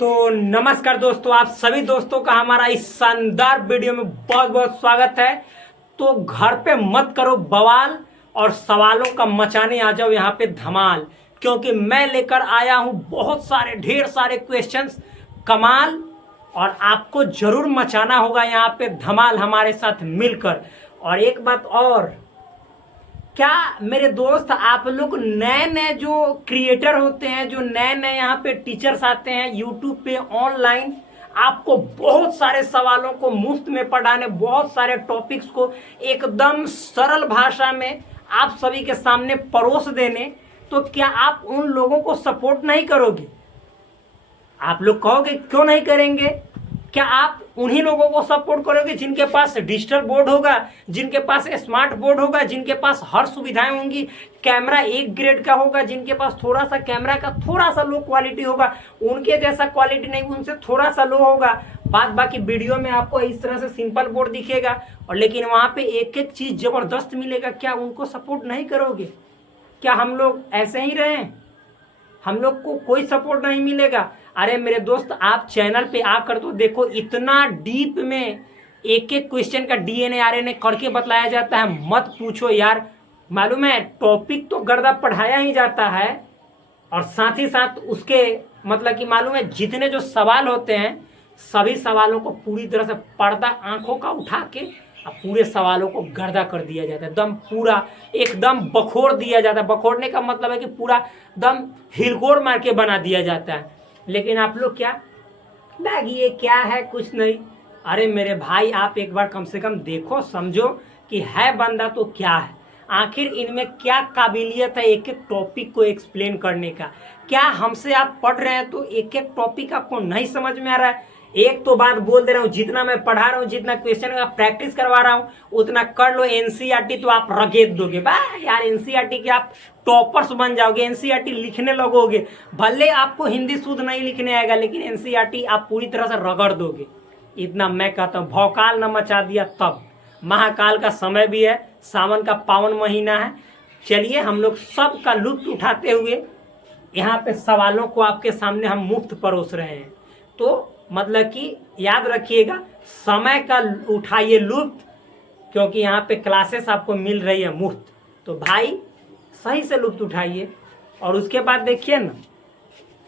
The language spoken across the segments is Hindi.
तो नमस्कार दोस्तों, आप सभी दोस्तों का हमारा इस शानदार वीडियो में बहुत बहुत स्वागत है। तो घर पे मत करो बवाल और सवालों का मचाने आ जाओ यहाँ पे धमाल, क्योंकि मैं लेकर आया हूँ बहुत सारे ढेर सारे क्वेश्चंस कमाल, और आपको जरूर मचाना होगा यहाँ पे धमाल हमारे साथ मिलकर। और एक बात और, क्या मेरे दोस्त आप लोग नए नए जो क्रिएटर होते हैं, जो नए नए यहाँ पे टीचर्स आते हैं यूट्यूब पे ऑनलाइन, आपको बहुत सारे सवालों को मुफ्त में पढ़ाने, बहुत सारे टॉपिक्स को एकदम सरल भाषा में आप सभी के सामने परोस देने, तो क्या आप उन लोगों को सपोर्ट नहीं करोगे? आप लोग कहोगे क्यों नहीं करेंगे? क्या आप उन्हीं लोगों को सपोर्ट करोगे जिनके पास डिजिटल बोर्ड होगा, जिनके पास स्मार्ट बोर्ड होगा, जिनके पास हर सुविधाएं होंगी, कैमरा एक ग्रेड का होगा, जिनके पास थोड़ा सा कैमरा का थोड़ा सा लो क्वालिटी होगा, उनके जैसा क्वालिटी नहीं, उनसे थोड़ा सा लो होगा, बाद बाकी वीडियो में आपको इस तरह से सिंपल बोर्ड दिखेगा, और लेकिन वहाँ पे एक एक चीज़ ज़बरदस्त मिलेगा, क्या उनको सपोर्ट नहीं करोगे? क्या हम लोग ऐसे ही रहें? हम लोग को कोई सपोर्ट नहीं मिलेगा? अरे मेरे दोस्त, आप चैनल पे आकर तो देखो, इतना डीप में एक एक क्वेश्चन का डीएनए आरएनए करके बतलाया जाता है, मत पूछो यार। मालूम है, टॉपिक तो गर्दा पढ़ाया ही जाता है, और साथ ही साथ उसके मतलब कि मालूम है, जितने जो सवाल होते हैं सभी सवालों को पूरी तरह से पर्दा आंखों का उठा के अब पूरे सवालों को गर्दा कर दिया जाता है, दम पूरा एकदम बखोर दिया जाता है। बखोरने का मतलब है कि पूरा दम हिलकोर मार के बना दिया जाता है। लेकिन आप लोग क्या बैग, ये क्या है, कुछ नहीं। अरे मेरे भाई, आप एक बार कम से कम देखो, समझो कि है बंदा तो क्या है, आखिर इनमें क्या काबिलियत है एक एक टॉपिक को एक्सप्लेन करने का। क्या हमसे आप पढ़ रहे हैं तो एक एक टॉपिक आपको नहीं समझ में आ रहा है? एक तो बात बोल दे रहा हूँ, जितना मैं पढ़ा रहा हूँ, जितना क्वेश्चन का प्रैक्टिस करवा रहा हूँ, उतना कर लो। एनसीईआरटी तो आप रगेद दोगे बा यार, एनसीईआरटी के आप टॉपर्स बन जाओगे, एनसीईआरटी लिखने लगोगे। भले आपको हिंदी शुद्ध नहीं लिखने आएगा, लेकिन एनसीईआरटी आप पूरी तरह से रगड़ दोगे, इतना मैं कहता हूँ। भौकाल न मचा दिया तब। महाकाल का समय भी है, सावन का पावन महीना है। चलिए, हम लोग सब का लुत्फ उठाते हुए यहाँ पे सवालों को आपके सामने हम मुफ्त परोस रहे हैं। तो मतलब कि याद रखिएगा, समय का उठाइए लुत्फ, क्योंकि यहाँ पे क्लासेस आपको मिल रही है मुफ्त। तो भाई सही से लुत्फ उठाइए। और उसके बाद देखिए ना,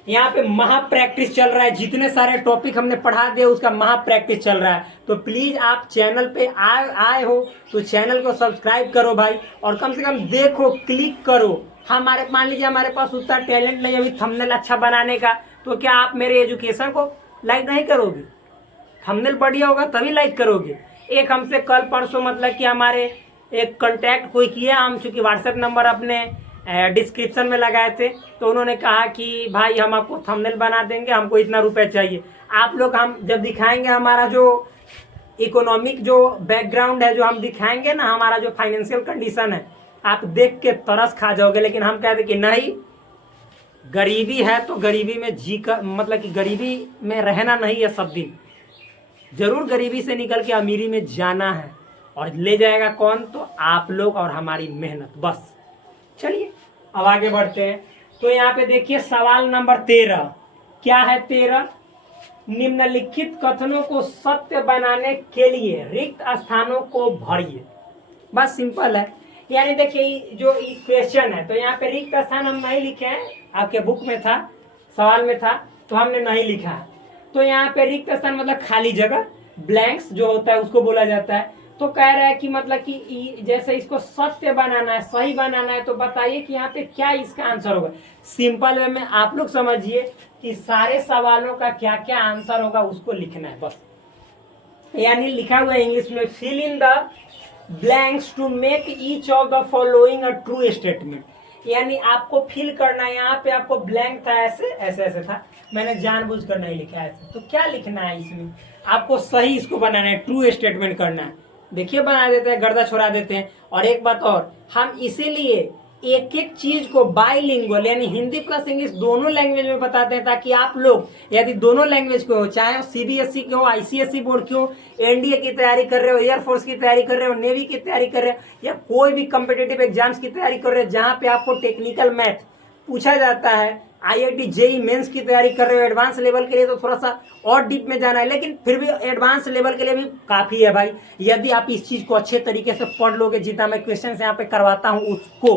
यहाँ पे महा प्रैक्टिस चल रहा है, जितने सारे टॉपिक हमने पढ़ा दिए उसका महा प्रैक्टिस चल रहा है। तो प्लीज आप चैनल पे आए हो तो चैनल को सब्सक्राइब करो भाई, और कम से कम देखो, क्लिक करो। हमारे मान लीजिए हमारे पास उतना टैलेंट नहीं अभी थंबनेल अच्छा बनाने का, तो क्या आप मेरे एजुकेशन को लाइक नहीं करोगे? थंबनेल बढ़िया होगा तभी लाइक करोगे। एक हमसे कल परसों मतलब कि हमारे एक कांटेक्ट कोई किया, हम चूँकि व्हाट्सएप नंबर अपने डिस्क्रिप्शन में लगाए थे, तो उन्होंने कहा कि भाई हम आपको थंबनेल बना देंगे, हमको इतना रुपए चाहिए। आप लोग, हम जब दिखाएंगे हमारा जो इकोनॉमिक जो बैकग्राउंड है, जो हम दिखाएंगे ना, हमारा जो फाइनेंशियल कंडीशन है, आप देख के तरस खा जाओगे। लेकिन हम कहते कि नहीं, गरीबी है तो गरीबी में जी कर, मतलब कि गरीबी में रहना नहीं है सब दिन, जरूर गरीबी से निकल के अमीरी में जाना है। और ले जाएगा कौन? तो आप लोग और हमारी मेहनत, बस। चलिए अब आगे बढ़ते हैं। तो यहाँ पे देखिए सवाल नंबर 13 क्या है? 13, निम्नलिखित कथनों को सत्य बनाने के लिए रिक्त स्थानों को भरिए। बस सिंपल है। यानी देखिए, जो क्वेश्चन है, तो यहाँ पे रिक्त स्थान हम नहीं लिखे हैं, आपके बुक में था, सवाल में था, तो हमने नहीं लिखा है। तो यहाँ पे रिक्त स्थान मतलब खाली जगह, ब्लैंक्स जो होता है उसको बोला जाता है। तो कह रहा है कि मतलब कि जैसे इसको सत्य बनाना है, सही बनाना है, तो बताइए कि यहाँ पे क्या इसका आंसर होगा। सिंपल वे में आप लोग समझिए कि सारे सवालों का क्या क्या आंसर होगा उसको लिखना है बस। यानी लिखा हुआ है इंग्लिश में, fill in the blanks to make each of the following a true statement. यानी आपको फिल करना है। यहाँ पे आपको ब्लैंक था, ऐसे ऐसे ऐसे था, मैंने जानबूझकर नहीं लिखा ऐसे। तो क्या लिखना है इसमें? आपको सही इसको बनाना है, ट्रू स्टेटमेंट करना है। देखिए बना देते हैं, गर्दा छोड़ा देते हैं। और एक बात और, हम इसीलिए एक एक चीज को बाइलिंगुअल यानी हिंदी प्लस इंग्लिश दोनों लैंग्वेज में बताते हैं, ताकि आप लोग यदि दोनों लैंग्वेज के हो, चाहे सीबीएसई के हो, आईसीएसई बोर्ड के हो, एनडीए की तैयारी कर रहे हो, एयरफोर्स की तैयारी कर रहे हो, नेवी की तैयारी कर रहे हो, या कोई भी कम्पिटेटिव एग्जाम्स की तैयारी कर रहे हो जहाँ पे आपको टेक्निकल मैथ पूछा जाता है, IIT जेई मेंस की तैयारी कर रहे हो एडवांस लेवल के लिए तो थोड़ा सा और डीप में जाना है, लेकिन फिर भी एडवांस लेवल के लिए भी काफ़ी है भाई, यदि आप इस चीज़ को अच्छे तरीके से पढ़ लोगे, जितना मैं क्वेश्चन यहाँ पे करवाता हूँ उसको।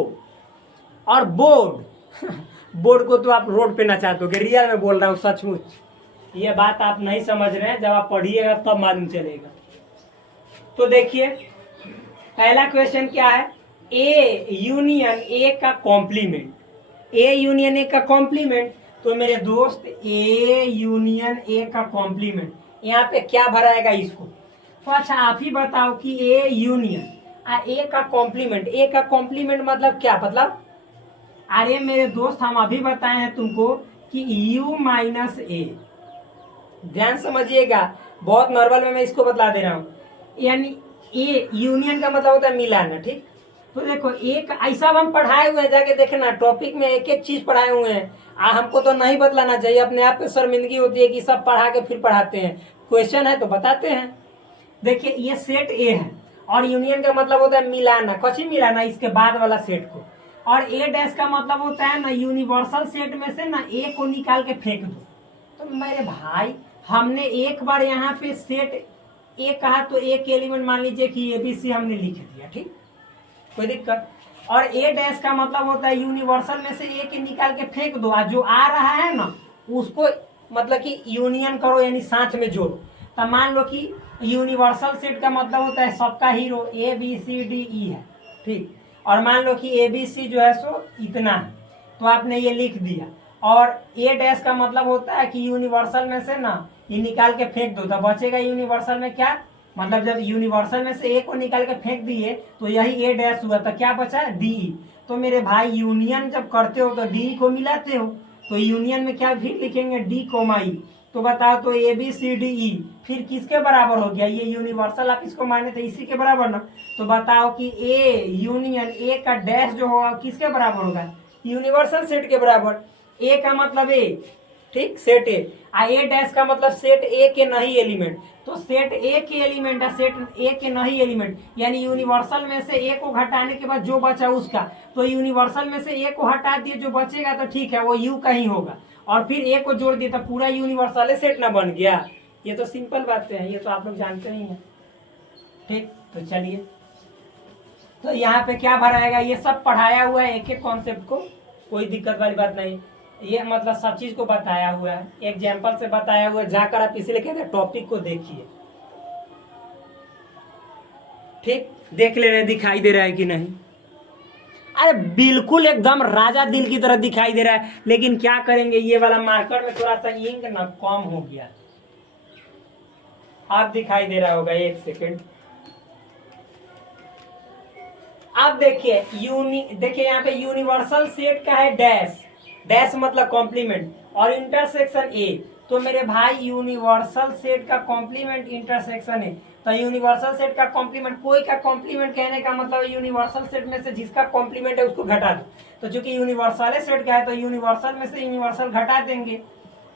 और बोर्ड बोर्ड को तो आप रोड पे नचा दोगे, रियल में बोल रहा हूँ, सचमुच। ये बात आप नहीं समझ रहे हैं, जब आप पढ़िएगा तब मालूम चलेगा। तो देखिए पहला क्वेश्चन क्या है, ए यूनियन ए का कॉम्प्लीमेंट, ए यूनियन ए का कॉम्प्लीमेंट। तो मेरे दोस्त ए यूनियन ए का कॉम्प्लीमेंट, यहाँ पे क्या भराएगा इसको। तो अच्छा आप ही बताओ कि ए यूनियन ए का कॉम्प्लीमेंट, ए का कॉम्प्लीमेंट मतलब क्या, मतलब अरे मेरे दोस्त हम अभी बताए हैं तुमको कि u माइनस ए, ध्यान समझिएगा, बहुत नॉर्मल में मैं इसको बता दे रहा हूँ। यानी ए यूनियन का मतलब होता है मिलाना, ठीक। तो देखो एक ऐसा हम पढ़ाए हुए हैं, जाके देखना टॉपिक में एक एक चीज पढ़ाए हुए हैं। हमको तो नहीं बतलाना चाहिए, अपने आप पे शर्मिंदगी होती है कि सब पढ़ा के फिर पढ़ाते हैं, क्वेश्चन है तो बताते हैं। देखिए ये सेट ए है और यूनियन का मतलब होता है मिलाना, कौन मिलाना, इसके बाद वाला सेट को। और ए डैश का मतलब होता है ना यूनिवर्सल सेट में से ना ए को निकाल के फेंक दो। तो मेरे भाई हमने एक बार यहाँ पे सेट ए कहा तो ए के एलिमेंट मान लीजिए कि ABC हमने लिख दिया, ठीक, कोई दिक्कत। और ए डैश का मतलब होता है यूनिवर्सल में से ए के निकाल के फेंक दो, और जो आ रहा है ना उसको मतलब कि यूनियन करो, यानी साथ में जोड़ो। तो मान लो कि यूनिवर्सल सेट का मतलब होता है सबका हीरो ABCDE है, ठीक। और मान लो कि ABC जो है सो इतना है, तो आपने ये लिख दिया। और ए डैश का मतलब होता है कि यूनिवर्सल में से ना ये निकाल के फेंक दो, तो बचेगा यूनिवर्सल में क्या, मतलब जब यूनिवर्सल में से ए को निकाल के फेंक दिए तो यही ए डैश हुआ, तो क्या बचा DE। तो मेरे भाई यूनियन जब करते हो तो DE को मिलाते हो, तो यूनियन में क्या फिर लिखेंगे D, तो बताओ तो ABCDE फिर किसके बराबर हो गया, ये यूनिवर्सल आप इसको माने थे इसी के बराबर ना। तो बताओ कि ए यूनियन ए का डैश जो होगा किसके बराबर होगा, यूनिवर्सल सेट के बराबर। ए का मतलब ए, ठीक, सेट ए डैश का मतलब सेट ए के नहीं एलिमेंट। तो सेट ए के एलिमेंट है सेट ए के नहीं एलिमेंट, यानी यूनिवर्सल में से ए को घटाने के बाद जो बचा उसका, तो यूनिवर्सल में से ए को हटा दिए, जो बचेगा तो ठीक है वो यू का ही होगा, और फिर ए को जोड़ दिए तो पूरा यूनिवर्सल सेट ना बन गया। ये तो सिंपल बातें हैं, ये तो आप लोग जानते ही हैं, ठीक। तो चलिए, तो यहाँ पे क्या भराएगा, ये सब पढ़ाया हुआ है एक एक कॉन्सेप्ट को, कोई दिक्कत वाली बात नहीं। ये मतलब सब चीज को बताया हुआ है, एग्जाम्पल से बताया हुआ है, जाकर आप इसलिए कहते हैं टॉपिक को देखिए, ठीक। देख ले रहे, दिखाई दे रहा है कि नहीं, अरे बिल्कुल एकदम राजा दिल की तरह दिखाई दे रहा है, लेकिन क्या करेंगे ये वाला मार्कर में थोड़ा सा इंक ना कम हो गया। आप दिखाई दे रहा होगा, एक सेकेंड। अब देखिए देखिए यहाँ पे यूनिवर्सल सेट का है डैश, डैश मतलब कॉम्प्लीमेंट, और इंटरसेक्शन ए। तो मेरे भाई यूनिवर्सल सेट का कॉम्प्लीमेंट इंटरसेक्शन है, तो यूनिवर्सल सेट का कॉम्प्लीमेंट, कोई का कॉम्प्लीमेंट कहने का मतलब यूनिवर्सल सेट में से जिसका कॉम्प्लीमेंट है उसको घटा दो। तो चूंकि यूनिवर्सल सेट का है तो यूनिवर्सल में से यूनिवर्सल घटा देंगे,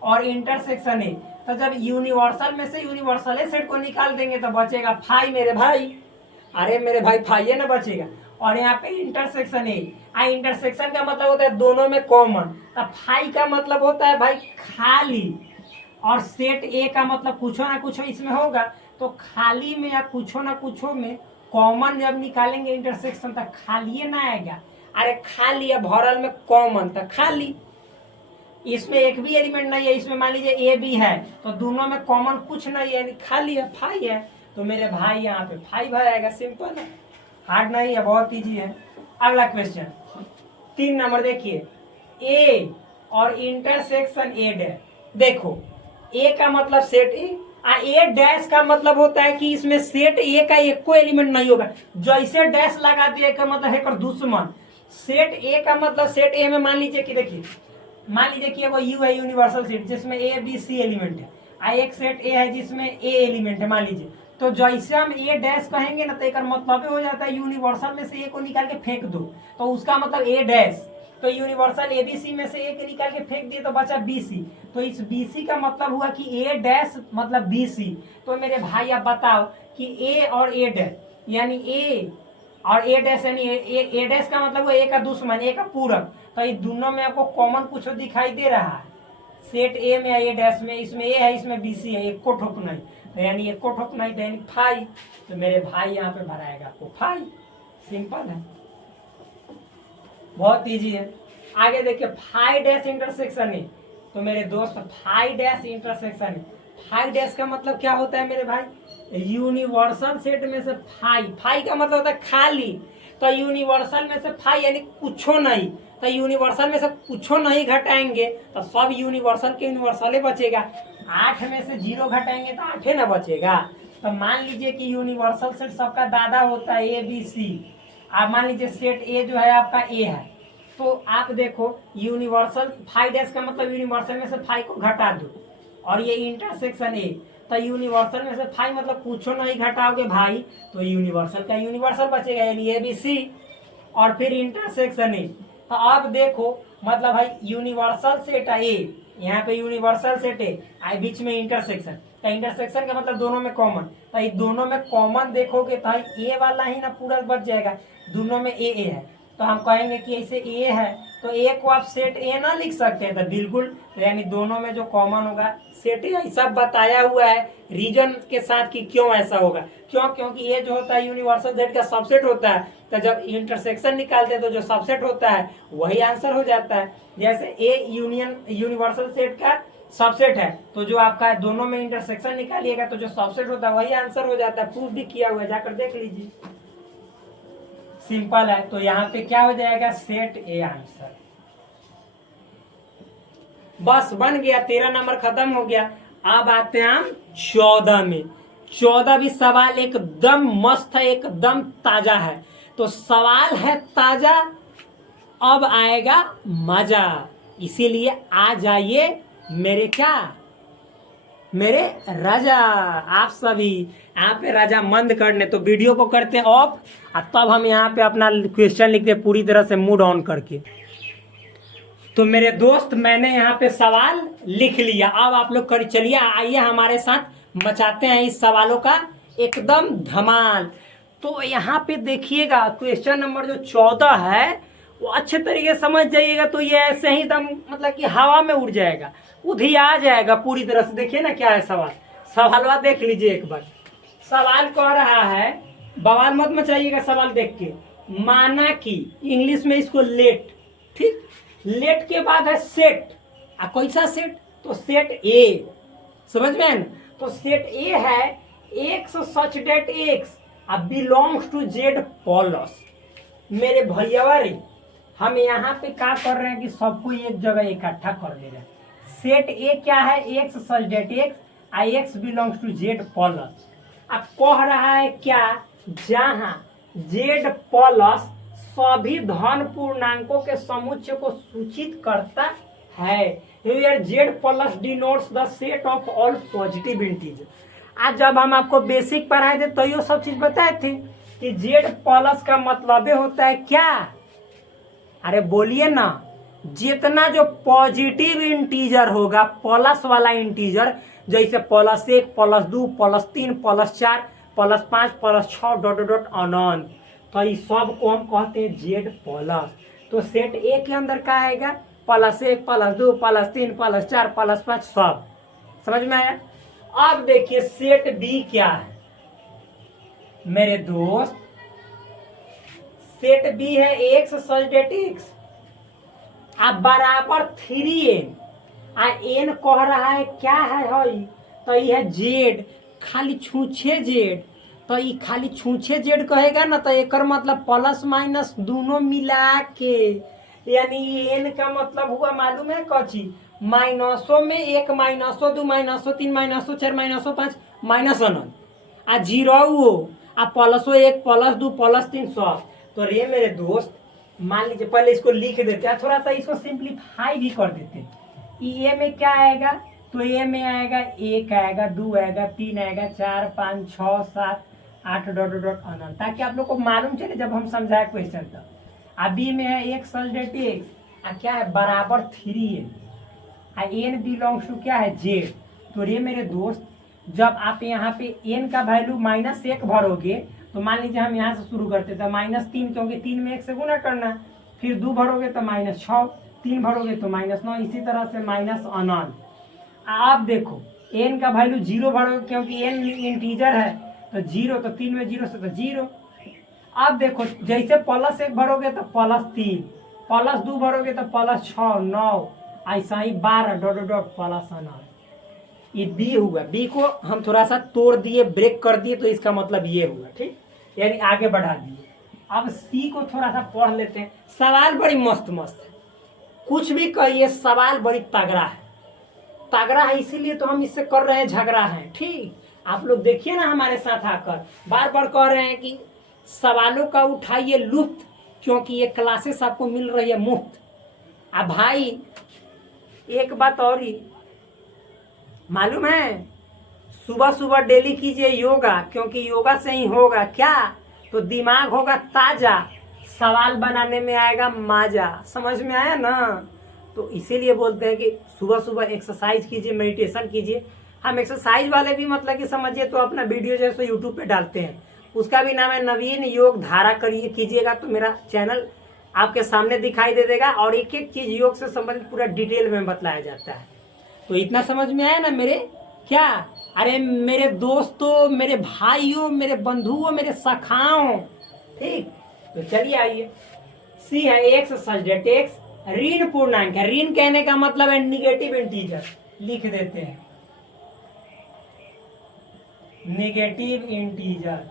और इंटरसेक्शन है, तो जब यूनिवर्सल में से यूनिवर्सल सेट को निकाल देंगे तो बचेगा फाई मेरे भाई, अरे मेरे भाई फाई है ना बचेगा। और यहाँ पे इंटरसेक्शन है, इंटरसेक्शन का मतलब होता है दोनों में कॉमन, अब फाई का मतलब होता है भाई खाली, और सेट ए का मतलब कुछ ना कुछ इसमें होगा, तो खाली में या कुछ ना कुछ में कॉमन जब निकालेंगे इंटरसेक्शन तो खाली ना आएगा, अरे खाली है भरल में कॉमन तो खाली, इसमें एक भी एलिमेंट नहीं है, इसमें मान लीजिए ए भी है तो दोनों में कॉमन कुछ नहीं है, यानी खाली है, फाई है। तो मेरे भाई यहाँ पे फाई भराएगा, सिंपल है, हार्ड नहीं है, बहुत इजी है। अगला क्वेश्चन 3 नंबर देखिए, ए और इंटरसेक्शन ए डैश। देखो ए का मतलब सेट ए डैश का मतलब होता है कि इसमें सेट ए का एक को एलिमेंट नहीं होगा, जैसे डैश लगा दिए का मतलब है कर दुश्मन। सेट ए का मतलब सेट ए में मान लीजिए कि देखिए, मान लीजिए कि वो यू है यूनिवर्सल सेट जिसमें ए बी सी एलिमेंट है, एक सेट ए है जिसमें ए एलिमेंट है मान लीजिए, तो जैसे हम ए डैश कहेंगे ना तो एक मतलब हो जाता है यूनिवर्सल में से ए को निकाल के फेंक दो, तो उसका मतलब ए डैश, तो यूनिवर्सल एबीसी में से ए के निकाल के फेंक दिए तो बचा बीसी, तो इस बीसी का मतलब हुआ कि ए डैश मतलब बीसी। तो मेरे भाई आप बताओ कि ए और ए डैश यानी ए और ए डैश यानी ए डैश का मतलब वो ए का दुश्मन, ए का पूरक। तो ये दोनों में आपको कॉमन कुछ दिखाई दे रहा है। सेट ए में ए डैश में, इसमें ए है इसमें बी सी है, एक को ठोक नहीं, तो यानी एक को ठोक नहीं तो यानी फाई। तो मेरे भाई यहाँ पे भराएगा आपको फाई। सिंपल है, बहुत इजी है। आगे देखिए फाई डैश इंटरसेक्शन ए, तो मेरे दोस्त phi dash intersection A, phi dash का मतलब क्या होता है मेरे भाई? यूनिवर्सल सेट में से फाई, फाई का मतलब होता है खाली। तो यूनिवर्सल में से फाई यानी कुछो नहीं, तो यूनिवर्सल में से कुछो नहीं घटाएंगे तो सब यूनिवर्सल के यूनिवर्सल बचेगा। 8 में से 0 घटाएंगे तो 8 ना बचेगा। तो मान लीजिए कि यूनिवर्सल सेट सबका दादा होता है ए बी सी। आप मान लीजिए सेट ए जो है आपका ए है, तो आप देखो यूनिवर्सल फाई डैश का मतलब यूनिवर्सल में से फाई को घटा दो, और ये इंटरसेक्शन ए, तो यूनिवर्सल में से फाई मतलब कुछो नहीं घटाओगे भाई, तो यूनिवर्सल का यूनिवर्सल बचेगा यानी ए बी सी, और फिर इंटरसेक्शन ए। तो अब देखो मतलब भाई यूनिवर्सल सेट है ए, यहाँ पे यूनिवर्सल सेट है, बीच में इंटरसेक्शन, तो इंटरसेक्शन का मतलब दोनों में कॉमन, तो ये दोनों में कॉमन देखोगे तो ए वाला ही ना पूरा बच जाएगा, दोनों में ए है। तो हम कहेंगे कि ऐसे ए है तो ए को आप सेट ए ना लिख सकते हैं, तो बिल्कुल, तो यानी दोनों में जो कॉमन होगा सेट ए। सब बताया हुआ है रीजन के साथ कि क्यों ऐसा होगा, क्यों? क्योंकि ये जो होता है यूनिवर्सल सेट का सबसेट होता है, तो जब इंटरसेक्शन निकालते हैं तो जो सबसेट होता है वही आंसर हो जाता है। जैसे ए यूनिवर्सल सेट का सबसेट है, तो जो आपका दोनों में इंटरसेक्शन निकालिएगा तो जो सबसेट होता है वही आंसर हो जाता है। प्रूफ भी किया हुआ है, जाकर देख लीजिए, सिंपल है। तो यहाँ पे क्या हो जाएगा? Set A answer. बस बन गया, 13 नंबर खत्म हो गया। अब आते हैं हम 14 में। 14 भी सवाल एकदम मस्त है, एकदम ताजा है। तो सवाल है ताजा, अब आएगा मजा, इसीलिए आ जाइए मेरे क्या, मेरे राजा। आप सभी यहाँ पे राजा मंद करने, तो वीडियो को करते हैं ऑफ, और तब हम यहाँ पे अपना क्वेश्चन लिखते हैं पूरी तरह से मूड ऑन करके। तो मेरे दोस्त मैंने यहाँ पे सवाल लिख लिया, अब आप लोग कर चलिए, आइए हमारे साथ मचाते हैं इस सवालों का एकदम धमाल। तो यहाँ पे देखिएगा क्वेश्चन नंबर जो 14 है वो अच्छे तरीके से समझ जाइएगा, तो ये ऐसे ही दम मतलब कि हवा में उड़ जाएगा, उधी आ जाएगा पूरी तरह से। देखिए ना क्या है सवाल, सवालवा देख लीजिए एक बार। सवाल कह रहा है, बवाल मत मचाइएगा सवाल देख के, माना कि इंग्लिश में इसको लेट, ठीक, लेट के बाद है सेट, कैसा सेट? तो सेट ए, समझ में है ना? तो सेट ए है x such that x belongs to Z plus. मेरे भैया रे, हम यहाँ पे क्या कर रहे हैं कि सबको एक जगह इकट्ठा कर ले रहे हैं। सेट ए क्या है? X such that X X belongs to Z plus. अब कह रहा है क्या? जहां जेड प्लस सभी धन पूर्णांकों के समुच्चय को सूचित करता है। Here Z plus denotes the set of all positive integer. आज जब हम आपको बेसिक पढ़ाए थे तो ये सब चीज बताए थे कि जेड प्लस का मतलब होता है क्या? अरे बोलिए ना, जितना जो पॉजिटिव इंटीजर होगा, प्लस वाला इंटीजर, जैसे +1 +2 +3 +4 +5 +6 डॉट डॉट अनंत, तो ये सब को हम कहते हैं जेड प्लस। तो सेट ए के अंदर क्या आएगा? +1 +2 +3 +4 +5 सब। समझ में आया? अब देखिए सेट बी क्या है मेरे दोस्त। सेट बी है एक्स सच डेट एक्स बराबर 3n, एन कह रहा है क्या है? तो ये है जेड, खाली छूछे जेड। तो ये खाली छूछे जेड कहेगा ना, तो एक मतलब प्लस माइनस दोनों मिला के, यानी एन का मतलब हुआ मालूम है कची? माइनसों में 1 -2 -3 -4 -5 माइनस अनंत जीरो +1 +2 +3 सब। तो रे मेरे दोस्त मान लीजिए, पहले इसको लिख देते हैं, थोड़ा सा इसको सिंप्लीफाई भी कर देते हैं। ए में क्या आएगा? तो ए में आएगा 1 आएगा, 2 आएगा, 3 आएगा, 4 5 6 7 8 डॉट डॉट अनंत, ताकि आप लोग को मालूम चले जब हम समझाए क्वेश्चन। तब बी में है एक्स सच डेट एक्स क्या है? बराबर 3n, एन बिलोंग्स टू क्या है? जेड। तो रे मेरे दोस्त जब आप यहाँ पे एन का वैल्यू -1 भरोगे तो मान लीजिए हम यहाँ से शुरू करते तो -3, क्योंकि 3 में 1 से गुना करना है, फिर 2 भरोगे तो -6, 3 भरोगे तो -9, इसी तरह से माइनस अनंत। आप देखो n का वैल्यू 0 भरोगे, क्योंकि n इंटीजर है तो 0, तो 3 में 0 से तो 0। अब देखो जैसे +1 भरोगे तो +3, +2 भरोगे तो +6, 9, ऐसा ही 12 डॉट डॉट प्लस अनंत। ये बी हुआ, बी को हम थोड़ा सा तोड़ दिए, ब्रेक कर दिए, तो इसका मतलब ये हुआ, ठीक, यानी आगे बढ़ा दिए। अब सी को थोड़ा सा पढ़ लेते हैं। सवाल बड़ी मस्त मस्त है, कुछ भी कहिए, सवाल बड़ी तगड़ा है। तगड़ा है इसीलिए तो हम इससे कर रहे हैं झगड़ा है, ठीक। आप लोग देखिए ना हमारे साथ आकर, बार बार कह रहे हैं कि सवालों का उठाइए लुत्फ, क्योंकि ये क्लासेस आपको मिल रही है मुफ्त। अब भाई एक बात और ही मालूम है, सुबह सुबह डेली कीजिए योगा, क्योंकि योगा से ही होगा क्या, तो दिमाग होगा ताजा, सवाल बनाने में आएगा मजा। समझ में आया ना? तो इसीलिए बोलते हैं कि सुबह सुबह एक्सरसाइज कीजिए, मेडिटेशन कीजिए। हम एक्सरसाइज वाले भी मतलब कि समझिए तो अपना वीडियो जैसे यूट्यूब पे डालते हैं, उसका भी नाम है नवीन योग धारा। करिए कीजिएगा तो मेरा चैनल आपके सामने दिखाई दे देगा, और एक एक चीज योग से संबंधित पूरा डिटेल में बताया जाता है। तो इतना समझ में आया ना मेरे क्या? अरे मेरे दोस्तों, मेरे भाइयों, मेरे बंधुओं, मेरे सखाओं, ठीक। तो चलिए आइए, सी है एक्स सब्जेक्ट, एक्स ऋण पूर्णांक है। ऋण कहने का मतलब है निगेटिव इंटीजर, लिख देते हैं निगेटिव इंटीजर,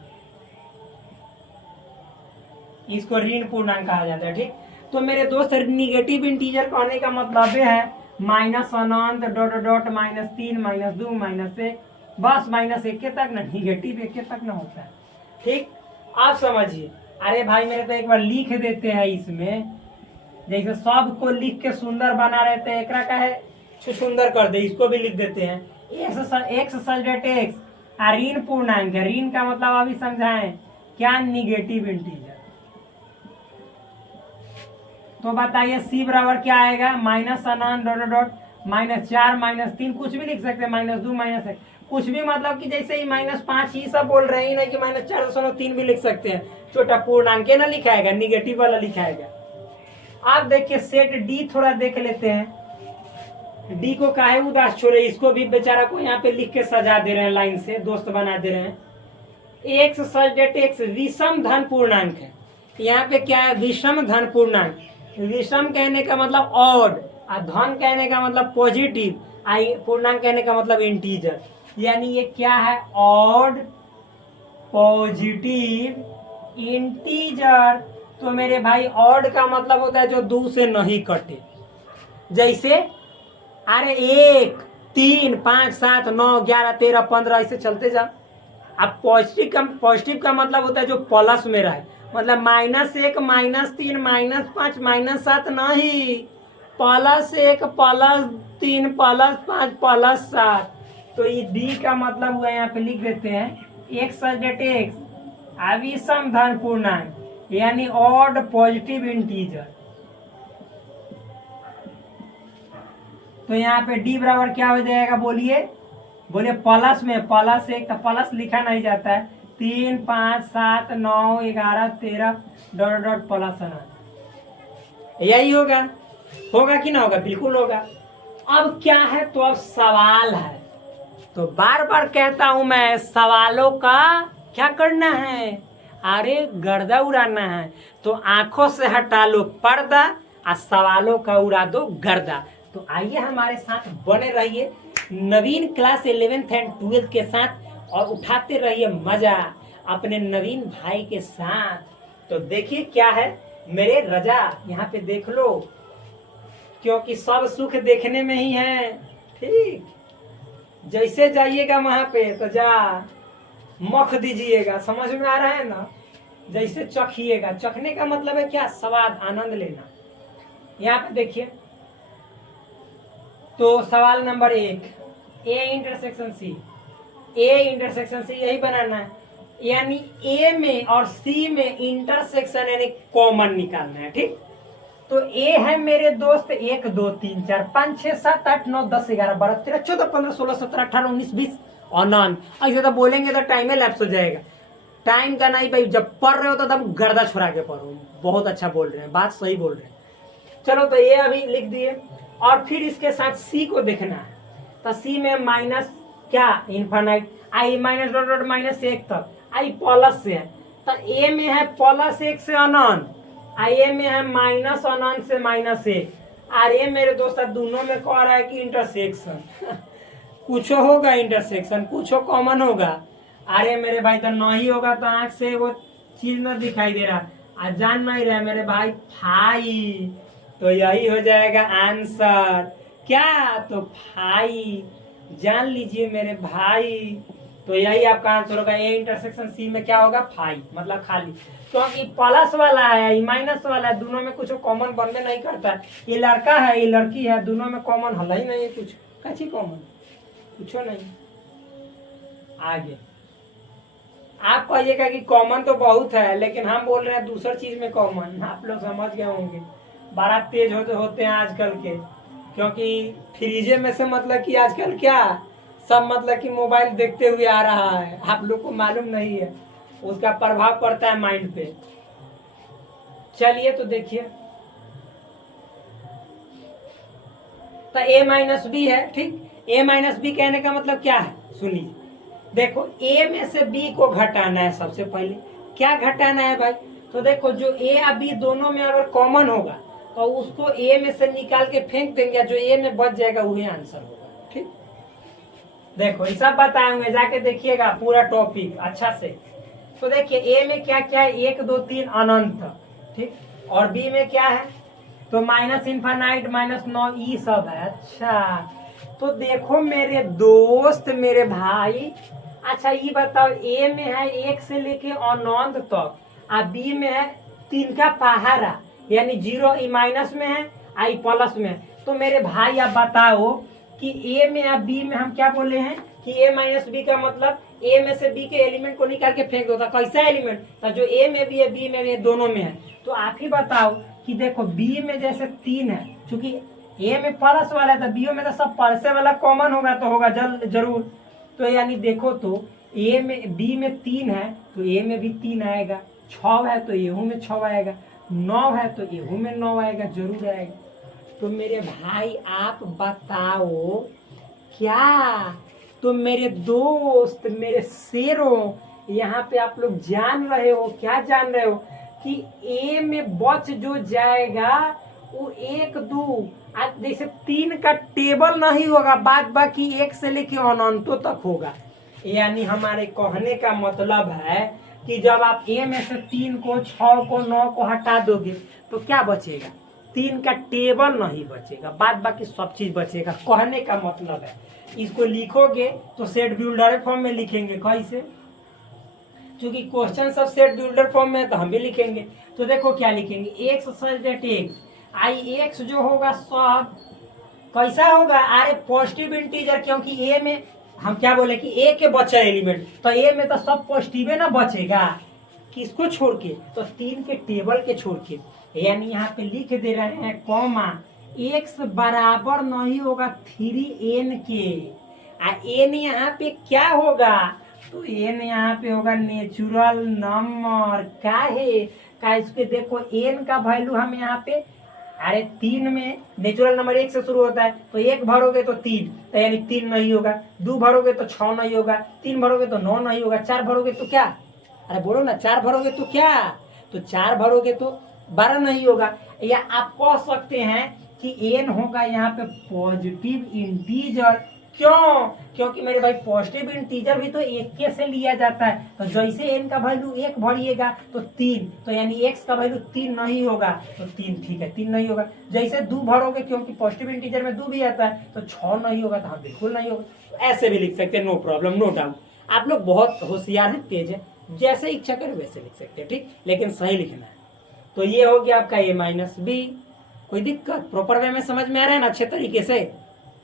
इसको ऋण पूर्णांक कहा जाता है, ठीक। तो मेरे दोस्त निगेटिव इंटीजर कहने का मतलब है माइनस अनंत डॉट डॉट -3 -2 -1, बस -1 तक ना, निगेटिव 1 तक ना होता है, ठीक। आप समझिए। अरे भाई मेरे तो एक बार लिख देते हैं इसमें, जैसे सब को लिख के सुंदर बना रहते हैं, एकरा का है सुंदर कर दे, इसको भी लिख देते हैं एक्स सब्जेक्ट एक्स ऋण पूर्णांक है। ऋण का मतलब अभी समझाएं क्या, निगेटिव इंटीजर। तो बताइए सी बराबर क्या आएगा, माइनस अनंत डॉट डॉट -4 -3, कुछ भी लिख सकते हैं, -2 -1, कुछ भी, मतलब कि जैसे ही -5 ही सब बोल रहे हैं, नहीं कि -4.3 भी लिख सकते हैं। छोटा पूर्णांक ना लिखाएगा, निगेटिव वाला लिखाएगा। आप देखिए सेट डी थोड़ा देख लेते हैं। डी को काहे उदास छोड़े, इसको भी बेचारा को यहाँ पे लिख के सजा दे रहे हैं, लाइन से दोस्त बना दे रहे हैं। एक्स सब्जेक्ट एक्स विषम धन पूर्णांक है। यहाँ पे क्या है, विषम धन पूर्णांक। विषम कहने का मतलब ऑड, और धन कहने का मतलब पॉजिटिव, पूर्णांक कहने का मतलब इंटीजर। यानी ये क्या है, ऑड पॉजिटिव इंटीजर। तो मेरे भाई ऑड का मतलब होता है जो 2 से नहीं कटे, जैसे अरे 1 3 5 7 9 11 13 15 ऐसे चलते जा। अब पॉजिटिव का मतलब होता है जो प्लस में रहे, मतलब -1 -3 -5 -7 नहीं, +1 +3 +5 +7। तो ये डी का मतलब हुआ, यहाँ पे लिख देते हैं एक्स सब्जेक्ट एक्स अविषम धन पूर्णांक, यानी ऑड पॉजिटिव इंटीजर। तो यहाँ पे डी बराबर क्या हो जाएगा, बोलिए प्लस में, +1 तो प्लस लिखा नहीं जाता है, 3 5 7 9 11 13 डॉट डॉट प्लस अनंत। यही होगा कि ना होगा, बिल्कुल होगा। अब क्या है, तो अब सवाल है। तो बार बार कहता हूं मैं, सवालों का क्या करना है, अरे गर्दा उड़ाना है। तो आंखों से हटा लो पर्दा और सवालों का उड़ा दो गर्दा। तो आइए हमारे साथ बने रहिए नवीन क्लास 11th एंड 12th के साथ, और उठाते रहिए मजा अपने नवीन भाई के साथ। तो देखिए क्या है मेरे रजा, यहाँ पे देख लो, क्योंकि सब सुख देखने में ही है, ठीक। जैसे जाइएगा वहां पे तो जा मख दीजिएगा, समझ में आ रहा है ना, जैसे चखिएगा। चखने का मतलब है क्या, स्वाद, आनंद लेना। यहाँ पे देखिए, तो सवाल नंबर 1, A intersection C, A intersection C यही बनाना है, यानी ए में और सी में इंटरसेक्शन यानी कॉमन निकालना है, ठीक। तो ए है मेरे दोस्त 1 2 3 4 5 6 7 8 9 10 11 12 13 14 15 16 17 18 19 20 अनंत। ऐसे तो बोलेंगे तो टाइम लैप्स हो जाएगा। टाइम का नहीं भाई, जब पढ़ रहे हो तो एकदम गर्दा छुड़ा के पढ़ो। बहुत अच्छा बोल रहे हैं, बात सही बोल रहे हैं। चलो तो ये अभी लिख दिए, और फिर इसके साथ सी को देखना है। तो सी में माइनस क्या इन्फानाइट, आई माइनस डॉट डॉट माइनस 1 तक, आई प्लस से है। तो ए में है प्लस 1 से अनंत, आई ए में है माइनस अनंत से -1। और ये मेरे दोस्त दोनों में कह रहा है कि इंटरसेक्शन कुछ होगा, इंटरसेक्शन कुछ कॉमन होगा। अरे मेरे भाई तो नहीं होगा, तो आंख से वो चीज ना दिखाई दे रहा, आज जान नहीं रहे मेरे भाई फाई। तो यही हो जाएगा आंसर, क्या तो फाई, जान लीजिए मेरे भाई। तो यही आपका आंसर होगा, ए इंटरसेक्शन सी में क्या होगा, फाई, मतलब खाली। क्योंकि प्लस वाला है, ये माइनस वाला है, दोनों में कुछ कॉमन बनने नहीं करता है। ये लड़का है, ये लड़की है, दोनों में कॉमन हल ही नहीं है कुछ, कच्ची कॉमन कुछ नहीं। आगे आप कहिएगा कि कॉमन तो बहुत है, लेकिन हम बोल रहे हैं दूसरी चीज में कॉमन। आप लोग समझ गए होंगे, बड़ा तेज होते हैं आजकल के, क्योंकि फ्रीजे में से मतलब कि आजकल क्या सब मतलब कि मोबाइल देखते हुए आ रहा है, आप लोग को मालूम नहीं है, उसका प्रभाव पड़ता है माइंड पे। चलिए तो देखिए, तो a माइनस बी है, ठीक। a माइनस बी कहने का मतलब क्या है, सुनिए। देखो a में से b को घटाना है, सबसे पहले क्या घटाना है भाई। तो देखो जो a और b दोनों में अगर कॉमन होगा तो उसको a में से निकाल के फेंक देंगे, जो a में बच जाएगा वही आंसर होगा, ठीक। देखो ये सब बताएंगे, जाके देखिएगा पूरा टॉपिक अच्छा से। तो देखिए a में क्या क्या है, 1 2 3 अनंत, ठीक। और b में क्या है, तो माइनस इन्फानाइट -9 ई सब है। अच्छा तो देखो मेरे दोस्त मेरे भाई, अच्छा ये बताओ, ए में है 1 से लेके अनंत तक, और बी में है 3 का पहाड़ा, यानी 0, ई माइनस में है, आई प्लस में है। तो मेरे भाई आप बताओ कि ए में या बी में हम क्या बोले हैं कि ए माइनस बी का मतलब ए में से बी के एलिमेंट को निकाल के फेंक दो। कैसा एलिमेंट, तो जो ए में भी है बी में भी है, दोनों में है। तो आप ही बताओ कि देखो बी में जैसे 3 है, क्योंकि ए में प्लस वाला है, तो बी में तो सब प्लस वाला कॉमन होगा, तो होगा जरूर। तो यानी देखो तो ए में बी में 3 है तो ए में भी 3 आएगा, 6 है तो एहू में 6 आएगा, 9 है तो एहू में 9 आएगा, जरूर आएगा। तो मेरे भाई आप बताओ क्या, तो मेरे दोस्त मेरे शेरों, यहाँ पे आप लोग जान रहे हो, क्या जान रहे हो कि ए में बच जो जाएगा वो 1 2 जैसे 3 का टेबल नहीं होगा, बाद बाकी 1 से लेके अनंतों तक होगा। यानी हमारे कहने का मतलब है कि जब आप ए में से 3 को 6 को 9 को हटा दोगे तो क्या बचेगा, 3 का टेबल नहीं बचेगा, बाद बाकी सब चीज बचेगा। कहने का मतलब है, इसको लिखोगे तो सेट बिल्डर फॉर्म में लिखेंगे। कैसे, क्योंकि क्वेश्चन सब सेट बिल्डर फॉर्म में है तो हम भी लिखेंगे। तो देखो क्या लिखेंगे, x such that x, I x जो होगा सब कैसा होगा, अरे पॉजिटिव इंटीजर, क्योंकि ए में हम क्या बोले कि ए के बचा एलिमेंट, तो ए में तो सब पॉजिटिव ना बचेगा, किसको छोड़ के, तो 3 के टेबल के छोड़ के। यानी यहाँ पे लिख दे रहे हैं कॉमा, एक्स बराबर नहीं होगा 3n के, एन यहाँ पे क्या होगा, तो एन यहाँ पे होगा नेचुरल नंबर। का है का इसके देखो एन का वैल्यू हम यहाँ पे, अरे 3 में नेचुरल नंबर 1 से शुरू होता है, तो 1 भरोगे तो 3, तो यानी 3 नहीं होगा, 2 भरोगे तो 6 नहीं होगा, 3 भरोगे तो 9 नहीं होगा, 4 भरोगे तो क्या, अरे बोलो ना, 4 भरोगे तो क्या, तो 4 भरोगे तो 12 नहीं होगा। या आप कह सकते हैं कि एन होगा यहाँ पे पॉजिटिव इंटीजर। क्यों, क्योंकि मेरे भाई पॉजिटिव इंटीजर भी तो 1 से लिया जाता है, तो जैसे एन का वैल्यू 1 भरिएगा तो 3, तो यानी एक्स का वैल्यू 3 नहीं होगा, तो 3 ठीक है 3 नहीं होगा। जैसे 2 भरोगे, क्योंकि पॉजिटिव इंटीजर में 2 भी आता है, तो 6 नहीं होगा, तो हाँ बिल्कुल नहीं होगा। तो ऐसे भी लिख सकते हैं, नो प्रॉब्लम नो डाउट। आप लोग बहुत होशियार हैं, तेज है, जैसे इच्छा करें वैसे लिख सकते हैं, ठीक, लेकिन सही लिखना है। तो ये हो गया आपका ए माइनस बी। कोई दिक्कत, प्रॉपर वे में समझ में आ रहा है ना, अच्छे तरीके से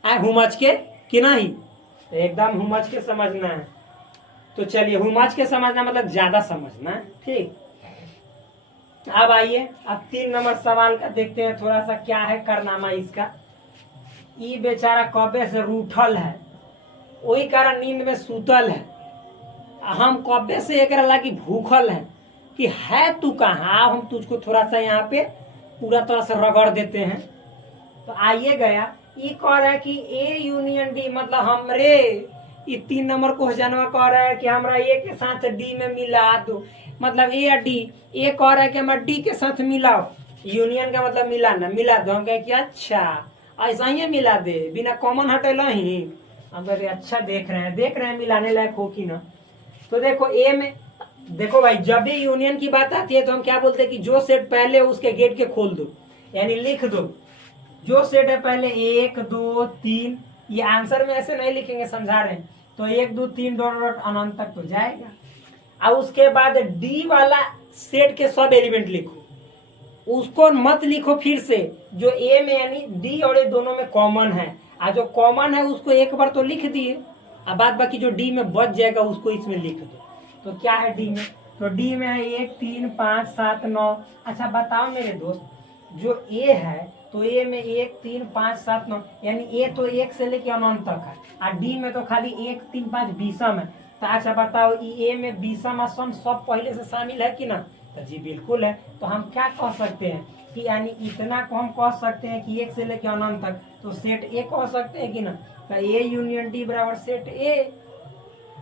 आए हुमच के कि नहीं, तो एकदम हुमच के समझना है। तो चलिए, हुमच के समझना मतलब ज्यादा समझना है, ठीक। अब आइए, अब 3 नंबर सवाल का देखते हैं थोड़ा सा क्या है कारनामा इसका। ये बेचारा कबे से रूठल है, वही कारण नींद में सूतल है, हम कब्बे से एक लागी भूखल हैं कि है तू कहाँ, हम तुझको थोड़ा सा यहाँ पे पूरा तरह से रगड़ देते हैं। तो आइए गया, ये कह रहा है कि ए यूनियन डी मतलब हमरे, ये 3 नंबर क्वेश्चन में कह रहा है कि हमरा ए के साथ डी में मिला दो, मतलब ए या डी। ए कह रहा है कि हमारा डी के साथ मिलाओ, यूनियन का मतलब मिलाना, मिला दो। हम कहे कि अच्छा ऐसा ही मिला दे बिना कॉमन हटेला ही। हम कहते अच्छा देख रहे हैं मिलाने लायक हो कि ना। तो देखो ए में, देखो भाई जब भी यूनियन की बात आती है तो हम क्या बोलते हैं कि जो सेट पहले उसके गेट के खोल दो, यानी लिख दो जो सेट है पहले 1 2 3। ये आंसर में ऐसे नहीं लिखेंगे, समझा रहे हैं। तो 1 2 3 डॉट अनंत तक तो जाएगा। अब उसके बाद डी वाला सेट के सब एलिमेंट लिखो, उसको मत लिखो फिर से जो ए में, यानी डी और ए दोनों में कॉमन है। और जो कॉमन है उसको एक बार तो लिख दिए, अब बाद बाकी जो डी में बच जाएगा उसको इसमें लिख दो। तो क्या है डी में, तो डी में है 1 3 5 7 9। अच्छा बताओ मेरे दोस्त, जो ए है तो ए में 1 3 5 7 9, यानी ए तो 1 से लेके अनंत तक है, और डी में तो खाली 1 3 5 बीसम है। तो अच्छा बताओ ए में बीसम और सम सब पहले से शामिल है कि ना, तो जी बिल्कुल है। तो हम क्या कह सकते हैं कि यानी इतना को हम कह सकते हैं कि 1 से लेके अनंत तक, तो सेट ए कह सकते हैं कि ना। तो ए यूनियन डी बराबर सेट ए।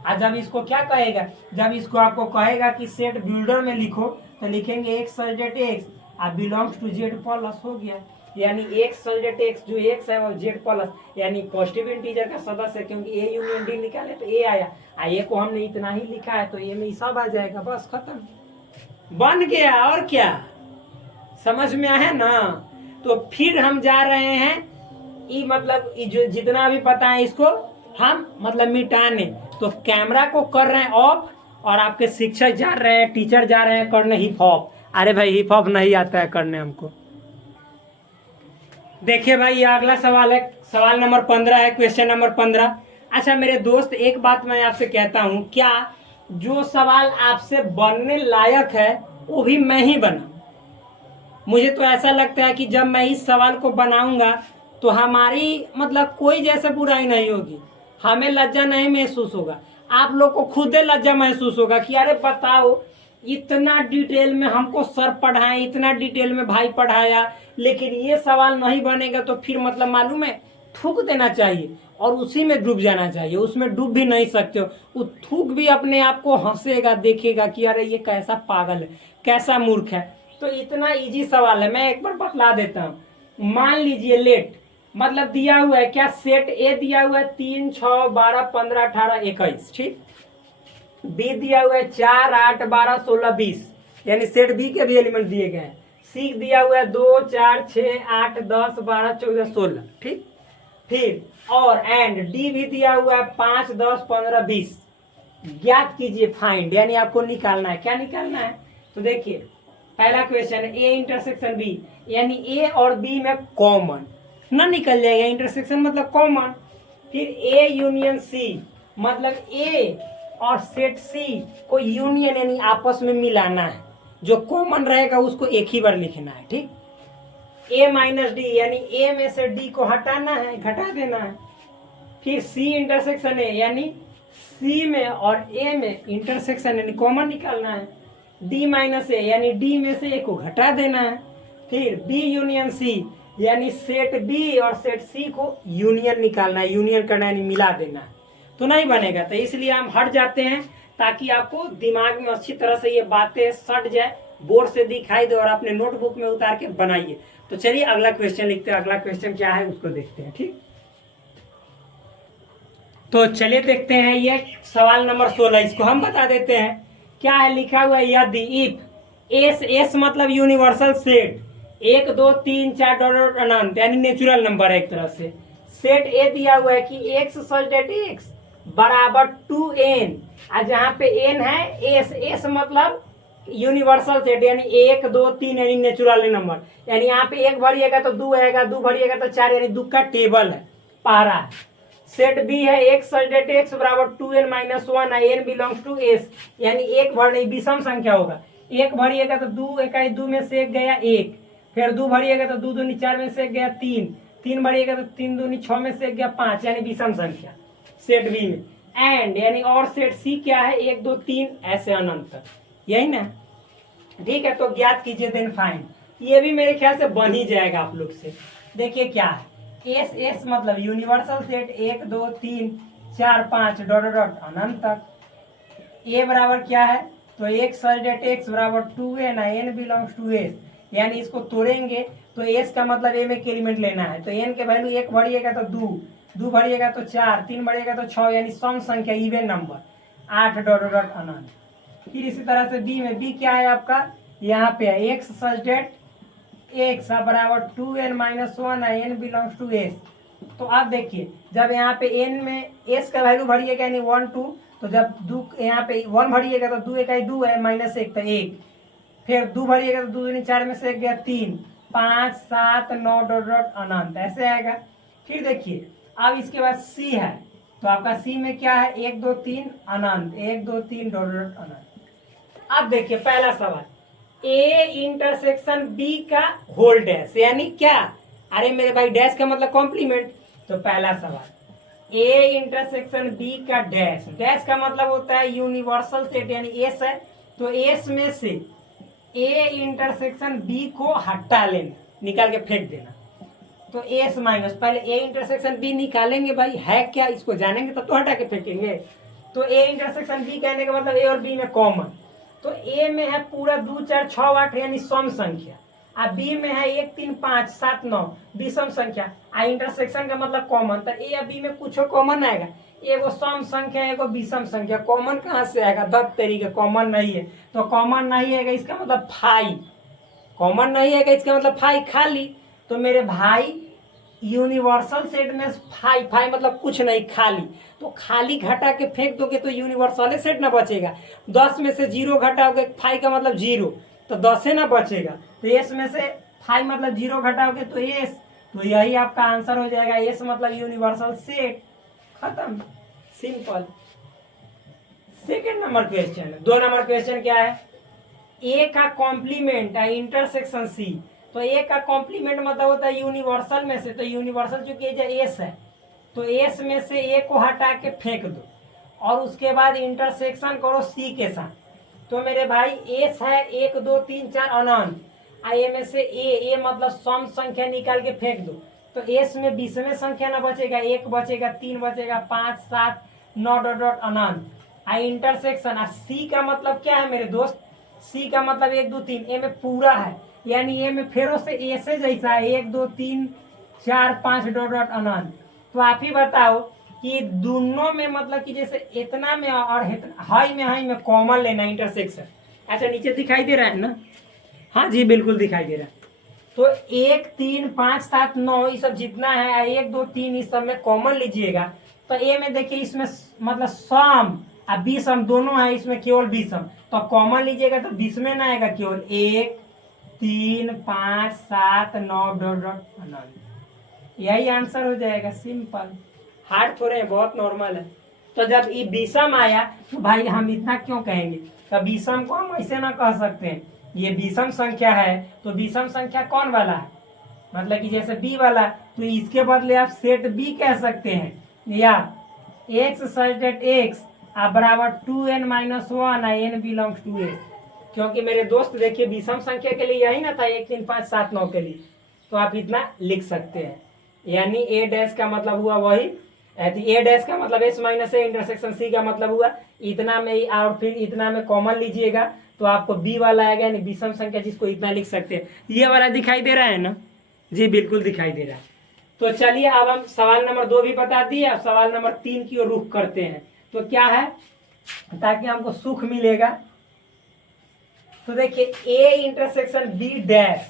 और जब इसको क्या कहेगा, जब इसको आपको कहेगा कि सेट बिल्डर में लिखो तो लिखेंगे एक्स सजेट एक्स और बिलोंग्स टू जेड प्लस, हो गया। यानी एक्स सजेट एक्स, जो एक्स है वो जेड प्लस, यानी पॉजिटिव इंटीजर का सदस्य है, क्योंकि ए यूनियन डी निकाले तो ए आया, ए को हमने इतना ही लिखा है तो ए में सब आ जाएगा, बस खत्म, बन गया। और क्या, समझ में आया ना। तो फिर हम जा रहे हैं ये मतलब जो जितना भी पता है इसको हम मतलब मिटाने। तो कैमरा को कर रहे हैं ऑफ, और आपके शिक्षक जा रहे हैं, टीचर जा रहे हैं करने हिप हॉप। अरे भाई हिप हॉप नहीं आता है करने हमको। देखिए भाई ये अगला सवाल है, सवाल नंबर 15 है, क्वेश्चन नंबर 15। अच्छा मेरे दोस्त एक बात मैं आपसे कहता हूँ, क्या जो सवाल आपसे बनने लायक है वो भी मैं ही बना। मुझे तो ऐसा लगता है कि जब मैं इस सवाल को बनाऊंगा तो हमारी मतलब कोई जैसे बुराई नहीं होगी, हमें लज्जा नहीं महसूस होगा, आप लोग को खुद लज्जा महसूस होगा कि अरे बताओ इतना डिटेल में हमको सर पढ़ाए, इतना डिटेल में भाई पढ़ाया, लेकिन ये सवाल नहीं बनेगा तो फिर मतलब मालूम है थूक देना चाहिए और उसी में डूब जाना चाहिए। उसमें डूब भी नहीं सकते हो, वो थूक भी अपने आप को हंसेगा, देखेगा कि अरे ये कैसा पागल है, कैसा मूर्ख है। तो इतना इजी सवाल है, मैं एक बार बतला देता हूँ। मान लीजिए लेट मतलब दिया हुआ है क्या, सेट ए दिया हुआ है 3 6 12 15 18 21, ठीक। बी दिया हुआ है 4 8 12 16 20, यानी सेट बी के भी एलिमेंट दिए गए हैं। सी दिया हुआ है 2 4 6 8 10 12 14 16, ठीक। फिर और एंड डी भी दिया हुआ है 5 10 15 20। ज्ञात कीजिए, फाइंड, यानी आपको निकालना है। क्या निकालना है, तो देखिए पहला क्वेश्चन है ए इंटरसेक्शन बी, यानी ए और बी में कॉमन ना निकल जाएगा, इंटरसेक्शन मतलब कॉमन। फिर ए यूनियन सी, मतलब ए और सेट सी को यूनियन यानी आपस में मिलाना है, जो कॉमन रहेगा उसको एक ही बार लिखना है, ठीक। ए माइनस डी, यानी ए में से डी को हटाना है, घटा देना है। फिर सी इंटरसेक्शन है, यानी सी में और ए में इंटरसेक्शन यानी कॉमन निकालना है। डी माइनस ए, यानी डी में से ए को घटा देना है। फिर बी यूनियन सी, यानी सेट बी और सेट सी को यूनियन निकालना है, यूनियन करना है यानी मिला देना है। तो नहीं बनेगा, तो इसलिए हम हट जाते हैं ताकि आपको दिमाग में अच्छी तरह से ये बातें सट जाए, बोर्ड से दिखाई दे और अपने नोटबुक में उतार के बनाइए। तो चलिए अगला क्वेश्चन लिखते हैं, अगला क्वेश्चन क्या है उसको देखते हैं, ठीक। तो चलिए देखते हैं ये सवाल नंबर 16, इसको हम बता देते हैं क्या है। लिखा हुआ है यदि इफ एस, एस मतलब यूनिवर्सल सेट, 1 2 3 4 डॉट अनंत यानी नेचुरल नंबर है एक तरह से। सेट ए दिया हुआ है कि एक्स सच डेट एक्स बराबर 2n, और जहाँ पे n है एस, एस मतलब यूनिवर्सल सेट यानी 1 2 3 यानी नेचुरल नंबर, यानी यहाँ पे 1 भरिएगा तो 2 आएगा, 2 भरिएगा तो 4, यानी 2 का टेबल है, पहरा है। सेट बी है एक्स सच डेट एक्स बराबर 2n - 1 है, n बिलोंग्स टू एस, यानी 1 भर नहीं विषम संख्या होगा, 1 भरिएगा तो 2 इकाई 2 में से 1 गया 1, फिर 2 भरिएगा तो 2 दूनी 4 में से 1 गया 3, 3 भरिएगा तो 3 दूनी 6 में से 1 गया 5, यानी विषम संख्या सेट बी में। एंड यानी और सेट सी क्या है, 1 2 3 ऐसे अनंत तक, यही ना। ठीक है, तो ज्ञात कीजिए देन फाइंड। ये भी मेरे ख्याल से बन ही जाएगा आप लोग से। देखिए क्या है, एस एस मतलब universal set 1 2 3 4 5 dot dot dot अनंत तक। ए बराबर क्या है, तो एक सच डेट एक्स बराबर 2 ना एन बिलोंग्स टू एस, यानी इसको तोड़ेंगे तो एस का मतलब ए में के एलिमेंट लेना है, तो एन के वैल्यू 1 भरिएगा तो 2, 2 भरिएगा तो 4, 3 भरिएगा तो 6, यानी सम संख्या even number 8 dot dot dot अनंत। फिर इसी तरह से बी में, बी क्या है आपका, यहाँ पे है एक्स सच डेट एक्स बराबर 2n - 1 n belongs to S. तो आप देखिए जब यहाँ पे n में s का वैल्यू भरिएगा यानी 1 2, तो जब दो यहाँ पे 1 भरिएगा तो 2 1 2 है -1 तो 1, फिर 2 भरिएगा तो 2 दूनी 4 में से 1 गया 3 5 7 9 डॉट डॉट अनंत ऐसे आएगा। फिर देखिए अब इसके बाद c है, तो आपका c में क्या है, 1 2 3 अनंत, 1 2 3 डॉट डॉट अनंत। अब देखिए पहला सवाल, ए इंटरसेक्शन बी का होल डैश यानी क्या, अरे मेरे भाई डैश का मतलब कॉम्प्लीमेंट। तो पहला सवाल, ए इंटरसेक्शन बी का डैश, डैश का मतलब होता है यूनिवर्सल सेट यानी एस है, तो एस में से ए इंटरसेक्शन बी को हटा लेना, निकाल के फेंक देना। तो एस माइनस, पहले ए इंटरसेक्शन बी निकालेंगे भाई है क्या, इसको जानेंगे तब तो हटा के फेंकेंगे। तो ए इंटरसेक्शन बी कहने का मतलब ए और बी में कॉमन, तो ए में है पूरा 2 4 6 8 यानी सम संख्या, और बी में है 1 3 5 7 9 विषम संख्या, आ इंटरसेक्शन का मतलब कॉमन, तो ए या बी में कुछ कॉमन आएगा, एगो सम संख्या एगो विषम संख्या, कॉमन कहाँ से आएगा, दस तरीके कॉमन नहीं है, तो कॉमन नहीं आएगा इसका मतलब फाई, कॉमन नहीं आएगा इसका मतलब फाई खाली। तो मेरे भाई यूनिवर्सल सेट में फाई, फाई मतलब कुछ नहीं खाली, तो खाली घटा के फेंक दोगे तो यूनिवर्सल सेट ना बचेगा, 10 में से 0 घटाओगे फाई का मतलब 0, तो 10 ना बचेगा, तो एस में से फाई मतलब 0 घटाओगे तो एस, तो यही आपका आंसर हो जाएगा, एस मतलब यूनिवर्सल सेट, खत्म, simple. Second number question, 2 number question क्या है, ए का कॉम्प्लीमेंट है इंटरसेक्शन सी, तो ए का कॉम्प्लीमेंट मतलब होता है यूनिवर्सल में से, तो यूनिवर्सल चूंकि एस है तो एस में से ए को हटा के फेंक दो और उसके बाद इंटरसेक्शन करो सी के साथ। तो मेरे भाई एस है 1 2 3 4 अनंत, ए में से ए मतलब सम संख्या निकाल के फेंक दो, तो एस में 20वें संख्या ना बचेगा, 1 बचेगा 3 बचेगा 5 7 9 डॉट डॉट अनंत, इंटरसेक्शन सी का मतलब क्या है मेरे दोस्त, सी का मतलब 1 2 3, ए में पूरा है यानी ए में फेरों से ए से जैसा है 1 2 3 4 5 डॉट डॉट अनंत। तो आप ही बताओ कि दोनों में मतलब कि जैसे इतना में और हाई में कॉमन लेना इंटरसेक्शन, अच्छा नीचे दिखाई दे रहा है ना, हाँ जी बिल्कुल दिखाई दे रहा है। तो 1 3 5 7 9 ये सब जितना है 1 2 3 इस सब में कॉमन लीजिएगा, तो ए में देखिए इसमें मतलब सम और विषम दोनों है, इसमें केवल विषम, तो कॉमन लीजिएगा तो 20 में ना आएगा, केवल 1 3 5 7 9 डॉट डॉट अनंत, यही आंसर हो जाएगा, सिंपल, हार्ड थोड़े हैं, बहुत नॉर्मल है। तो जब ये विषम आया तो भाई हम इतना क्यों कहेंगे, तो विषम को हम ऐसे ना कह सकते हैं, ये विषम संख्या है तो विषम संख्या कौन वाला है, मतलब कि जैसे बी वाला, तो इसके बदले आप सेट बी कह सकते हैं, या एक्स सच डेट एक्स बराबर 2n - 1 n belongs to S, क्योंकि मेरे दोस्त देखिए विषम संख्या के लिए यही ना था 1 3 5 7 9 के लिए, तो आप इतना लिख सकते हैं, यानी ए डैश का मतलब हुआ वही, ए डैश का मतलब S minus A intersection C का मतलब हुआ इतना में, और फिर इतना में कॉमन लीजिएगा तो आपको बी वाला आएगा यानी विषम संख्या, जिसको इतना लिख सकते हैं। ये वाला दिखाई दे रहा है ना, जी बिल्कुल दिखाई दे रहा है। तो चलिए अब हम सवाल नंबर 2 भी बता दिए, अब सवाल नंबर 3 की ओर रुख करते हैं। तो क्या है, ताकि हमको सुख मिलेगा, तो देखिए A intersection B dash,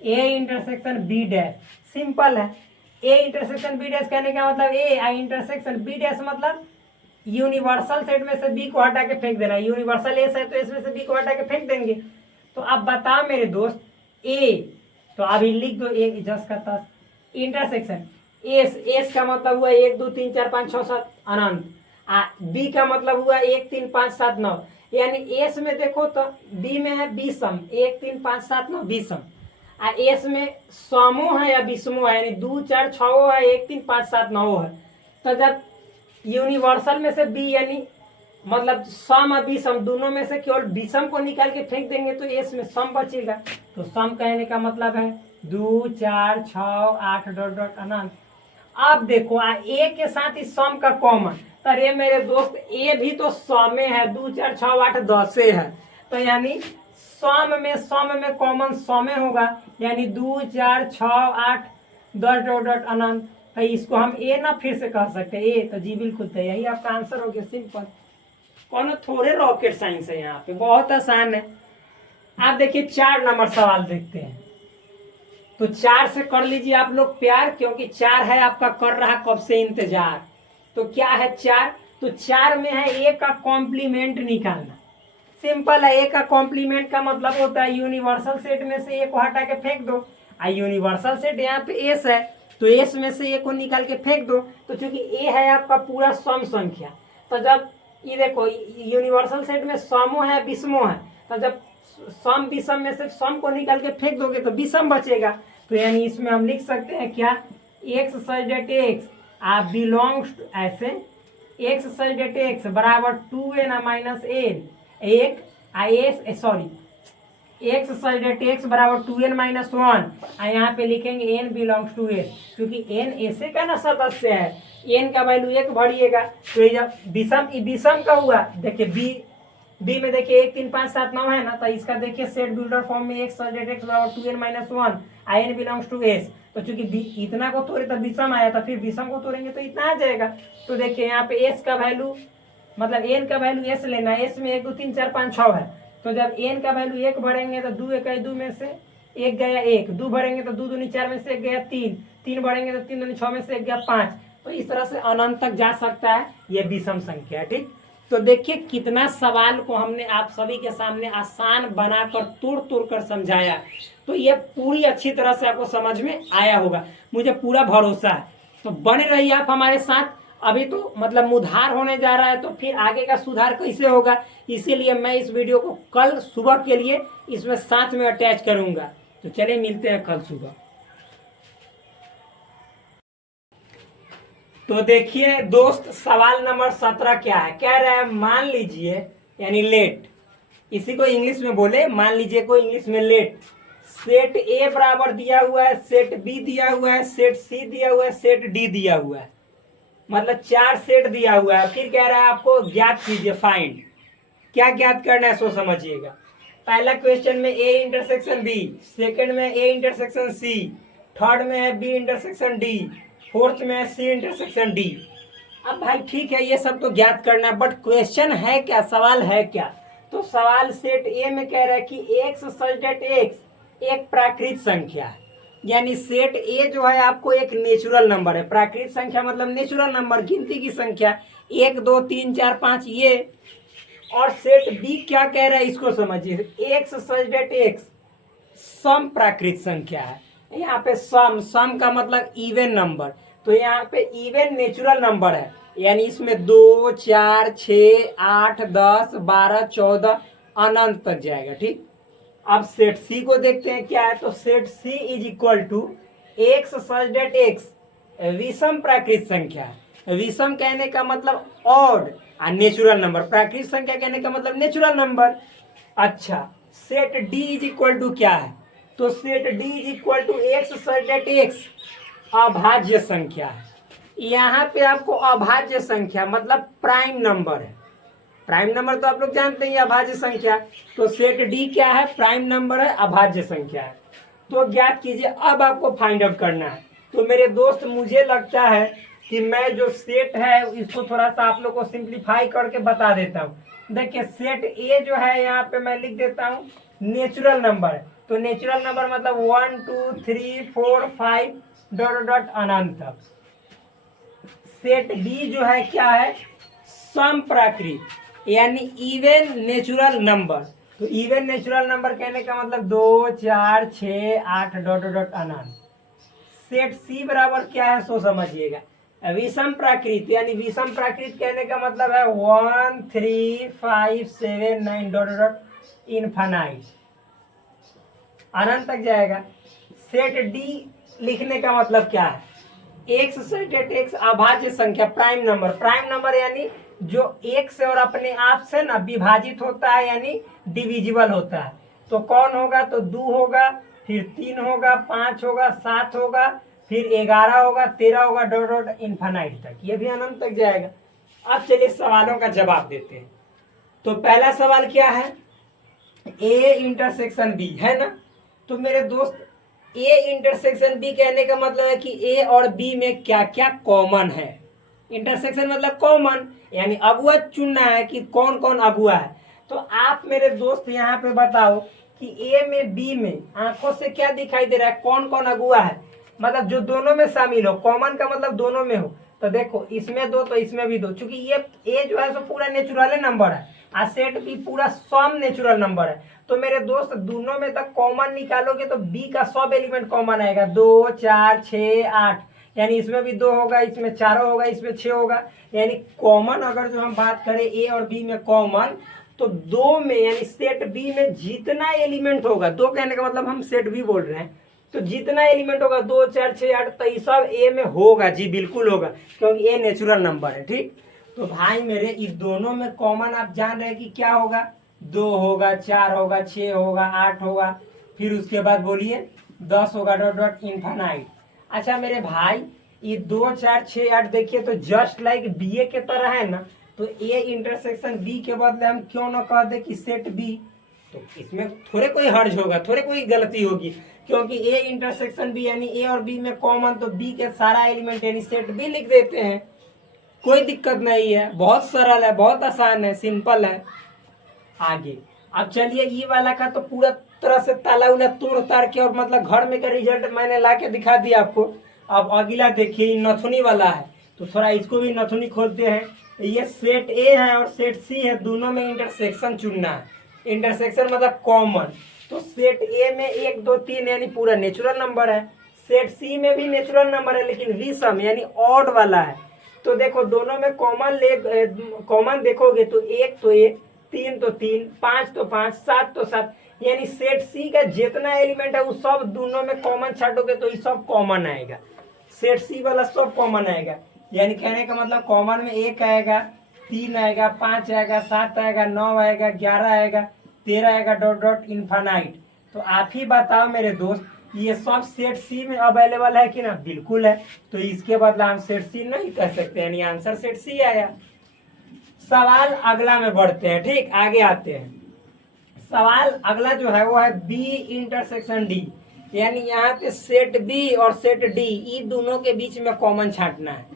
A intersection B dash simple है, ए इंटरसेक्शन बी डैश कहने का मतलब ए इंटरसेक्शन बी डैश मतलब यूनिवर्सल सेट में से बी को हटा के फेंक देना, यूनिवर्सल एस है तो इसमें से बी को हटा के फेंक देंगे। तो अब बता मेरे दोस्त ए, तो अभी लिख दो ए जस का तस, इंटरसेक्शन एस, एस का मतलब हुआ 1 2 3 4 5 6 7 अनंत, बी का मतलब हुआ 1 3 5 7 9, यानी एस में देखो तो बी में है विषम 1 3 5 7 9 विषम, एस में समो है या विषमो है, यानी 2 4 6 है 1 3 5 7 9 है। तो जब यूनिवर्सल में से बी यानी मतलब सम और विषम दोनों में से केवल विषम को निकाल के फेंक देंगे तो एस में सम बचेगा। तो सम कहने का मतलब है 2 4 6 8 डॉट डॉट अनंत। अब देखो ए के साथ ही सम का कॉमन, अरे मेरे दोस्त ए भी तो सम में है, 2 4 6 8 10 है, तो यानी सम में कॉमन सम होगा, यानी 2 4 6 8 10 डॉट डॉट अनंत। तो इसको हम ए ना फिर से कह सकते हैं ए, तो जी बिल्कुल तो यही आपका आंसर हो गया, सिंपल। कौन थोड़े रॉकेट साइंस है यहाँ पे, बहुत आसान है। आप देखिए 4 नंबर सवाल देखते हैं, तो 4 से कर लीजिए आप लोग प्यार, क्योंकि 4 है आपका कर रहा कब से इंतजार। तो क्या है 4, तो 4 में है ए का कॉम्प्लीमेंट निकालना। सिंपल है, ए का कॉम्प्लीमेंट का मतलब होता है यूनिवर्सल सेट में से ए को हटा के फेंक दो। यूनिवर्सल सेट यहाँ पे एस है, तो एस में से ए को निकाल के फेंक दो। तो चूंकि ए है आपका पूरा सम संख्या, तो जब ये देखो यूनिवर्सल सेट में समो है विषमो है, तो जब सम विषम में से सम को निकाल के फेंक दोगे तो विषम बचेगा। तो यानी इसमें हम लिख सकते हैं क्या, x such that x belongs to S, x such that x बराबर 2n माइनस एन एक S sorry x such that x बराबर 2n माइनस 1, यहाँ पे लिखेंगे एन बिलोंग्स टू एस, क्योंकि एन ऐसे का ना सदस्य है, एन का वैल्यू 1 भरिएगा। तो ये जब विषम का हुआ, देखिए बी में देखिए 1 3 5 7 9 है ना, तो इसका देखिए सेट बिल्डर फॉर्म में एक्स सच डेट एक्स बराबर 2n minus 1 n belongs to S. तो चूंकि इतना को तोड़े तो विषम आया था, फिर विषम को तोड़ेंगे तो इतना आ जाएगा। तो देखिए यहाँ पे एस का वैल्यू मतलब एन का वैल्यू एस लेना है, एस में 1 2 3 4 5 6 है, तो जब एन का वैल्यू 1 भरेंगे तो 2 1 2 में से 1 गया 1, 2 भरेंगे तो 2 दूनी 4 में से 1 गया 3, 3 भरेंगे तो 3 दूनी 6 में से 1 गया 5। तो इस तरह से अनंत तक जा सकता है, ये विषम संख्या है। ठीक, तो देखिए कितना सवाल को हमने आप सभी के सामने आसान बनाकर तोड़ तोड़ कर समझाया, तो ये पूरी अच्छी तरह से आपको समझ में आया होगा, मुझे पूरा भरोसा है। तो बने रहिए आप हमारे साथ, अभी तो मतलब मुधार होने जा रहा है, तो फिर आगे का सुधार कैसे होगा, इसीलिए मैं इस वीडियो को कल सुबह के लिए इसमें साथ में अटैच करूंगा। तो चलिए मिलते हैं कल सुबह। तो देखिए दोस्त सवाल नंबर 17 क्या है, कह रहा है मान लीजिए, यानी लेट, इसी को इंग्लिश में बोले, मान लीजिए को इंग्लिश में लेट, सेट ए बराबर दिया हुआ है, सेट बी दिया हुआ है, सेट सी दिया हुआ है, सेट डी दिया हुआ है, मतलब 4 सेट दिया हुआ है। फिर कह रहा है आपको ज्ञात कीजिए, फाइंड। क्या ज्ञात करना है सो समझिएगा। पहला क्वेश्चन में ए इंटरसेक्शन बी, सेकंड में ए इंटरसेक्शन सी, थर्ड में है बी इंटरसेक्शन डी, फोर्थ में है सी इंटरसेक्शन डी। अब भाई ठीक है, ये सब तो ज्ञात करना है, बट क्वेश्चन है क्या, सवाल है क्या। तो सवाल सेट ए में कह रहा है कि एक्स सच डेट एक्स एक प्राकृत संख्या है, यानी सेट ए जो है आपको एक नेचुरल नंबर है। प्राकृत संख्या मतलब नेचुरल नंबर, गिनती की संख्या 1 2 3 4 5 ये। और सेट बी क्या कह रहा है इसको समझिए, एक्स सच डेट एक्स सम प्राकृत संख्या है। यहाँ पे सम का मतलब इवन नंबर, तो यहाँ पे इवन नेचुरल नंबर है, यानी इसमें 2 4 6 8 10 12 14 अनंत तक जाएगा। ठीक, अब सेट सी को देखते हैं क्या है। तो set C is equal to x such that x विषम प्राकृत संख्या है। विषम कहने का मतलब ऑड और नेचुरल नंबर, प्राकृत संख्या कहने का मतलब नेचुरल नंबर। अच्छा, set D is equal to क्या है, तो set D is equal to x such that x अभाज्य संख्या है। यहाँ पे आपको अभाज्य संख्या मतलब प्राइम नंबर है, प्राइम नंबर तो आप लोग जानते हैं अभाज्य संख्या, तो सेट डी क्या है, प्राइम नंबर है, अभाज्य संख्या है। तो ज्ञात कीजिए, अब आपको फाइंड आउट करना है। तो मेरे दोस्त मुझे लगता है कि मैं जो सेट है इसको थोड़ा सा आप लोग को सिंप्लीफाई करके बता देता हूँ। देखिए सेट ए जो है यहाँ पे मैं लिख देता हूँ नेचुरल नंबर, तो नेचुरल नंबर मतलब 1 2 3 4 5 डॉट डॉट अनंत तक। सेट डी जो है क्या है, सम प्राकृत यानी इवन नेचुरल नंबर। तो इवन नेचुरल नंबर कहने का मतलब 2 4 6 8 डॉट डॉट अनंत। सेट सी बराबर क्या है सो समझिएगा, विषम प्राकृत, यानी विषम प्राकृत कहने का मतलब है 1 3 5 7 9 डॉट डॉट इनफाइनाइट, अनंत तक जाएगा। सेट डी लिखने का मतलब क्या है, एक्स सेट एट एक्स अभाज्य संख्या प्राइम नंबर यानी जो एक से और अपने आप से ना विभाजित होता है यानी डिविजिबल होता है। तो कौन होगा? तो 2 होगा, फिर 3 होगा, 5 होगा, 7 होगा, फिर 11 होगा, 13 होगा, डॉट डॉट इन्फिनिट तक, ये भी अनंत तक जाएगा। अब चलिए सवालों का जवाब देते हैं। तो पहला सवाल क्या है? ए इंटरसेक्शन बी है ना। तो मेरे दोस्त ए इंटरसेक्शन बी कहने का मतलब है कि ए और बी में क्या क्या कॉमन है। इंटरसेक्शन मतलब कॉमन, यानी अगुआ चुनना है कि कौन कौन अगुआ है। तो आप मेरे दोस्त यहाँ पे बताओ कि ए में बी में आंखों से क्या दिखाई दे रहा है, कौन कौन अगुआ है, मतलब जो दोनों में शामिल हो। कॉमन का मतलब दोनों में हो। तो देखो इसमें 2 तो इसमें भी 2, चूंकि ये ए जो है सो पूरा नेचुरल नंबर है और सेट बी पूरा सम नेचुरल नंबर है। तो मेरे दोस्त दोनों में तक कॉमन निकालोगे तो बी का सब एलिमेंट कॉमन आएगा, 2 4 6 8, यानी इसमें भी 2 होगा, इसमें 4 होगा, इसमें 6 होगा। यानी कॉमन अगर जो हम बात करें ए और बी में कॉमन, तो 2 में यानी सेट बी में जितना एलिमेंट होगा, 2 कहने का मतलब हम सेट बी बोल रहे हैं, तो जितना एलिमेंट होगा 2 4 6 8 तो ये सब ए में होगा। जी बिल्कुल होगा, क्योंकि ए नेचुरल नंबर है। ठीक, तो भाई मेरे इस दोनों में कॉमन आप जान रहे हैं कि क्या होगा, 2 होगा, 4 होगा, 6 होगा, 8 होगा, फिर उसके बाद बोलिए 10 होगा, डॉट डॉट इन्फिनिट। अच्छा मेरे भाई ये 2 4 6 8 देखिए तो जस्ट लाइक बी ए के तरह है ना। तो ए इंटरसेक्शन बी के बदले हम क्यों ना कह दे कि सेट बी। तो इसमें थोड़े कोई हर्ज होगा, थोड़े कोई गलती होगी, क्योंकि ए इंटरसेक्शन बी यानी ए और बी में कॉमन, तो बी के सारा एलिमेंट यानी सेट बी लिख देते हैं। कोई दिक्कत नहीं है, बहुत सरल है, बहुत आसान है, सिंपल है। आगे अब चलिए ये वाला का तो पूरा तरह से ताला उला तोड़ ताड़ के और मतलब घर में का रिजल्ट मैंने ला के दिखा दिया आपको। अब अगला देखिए नथुनी वाला है, तो थोड़ा इसको भी नथुनी खोलते हैं। ये सेट ए है और सेट सी है, दोनों में इंटरसेक्शन चुनना है। इंटरसेक्शन मतलब कॉमन, तो सेट ए में 1 2 3 यानी पूरा नेचुरल नंबर है, सेट सी में भी नेचुरल नंबर है लेकिन विषम यानी ऑड वाला है। तो देखो दोनों में कॉमन देखोगे तो 1 तो 1, 3 तो 3, 5 तो 5, 7 तो 7, यानी सेट सी का जितना एलिमेंट है वो सब दोनों में कॉमन छाटोगे तो ये सब कॉमन आएगा। सेट सी वाला सब कॉमन आएगा, यानी कहने का मतलब कॉमन में 1 आएगा, 3 आएगा, 5 आएगा, 7 आएगा, 9 आएगा, 11 आएगा, 13 आएगा, डॉट डॉट इन्फिनिट। तो आप ही बताओ मेरे दोस्त ये सब सेट सी में अवेलेबल है कि ना? बिल्कुल है। तो इसके बदला हम सेट सी नहीं कह सकते, यानी आंसर सेट सी आया। सवाल अगला में बढ़ते हैं। ठीक, आगे आते हैं। सवाल अगला जो है वो है बी इंटरसेक्शन डी, यानी यहाँ पे सेट बी और सेट डी ये दोनों के बीच में कॉमन छांटना है।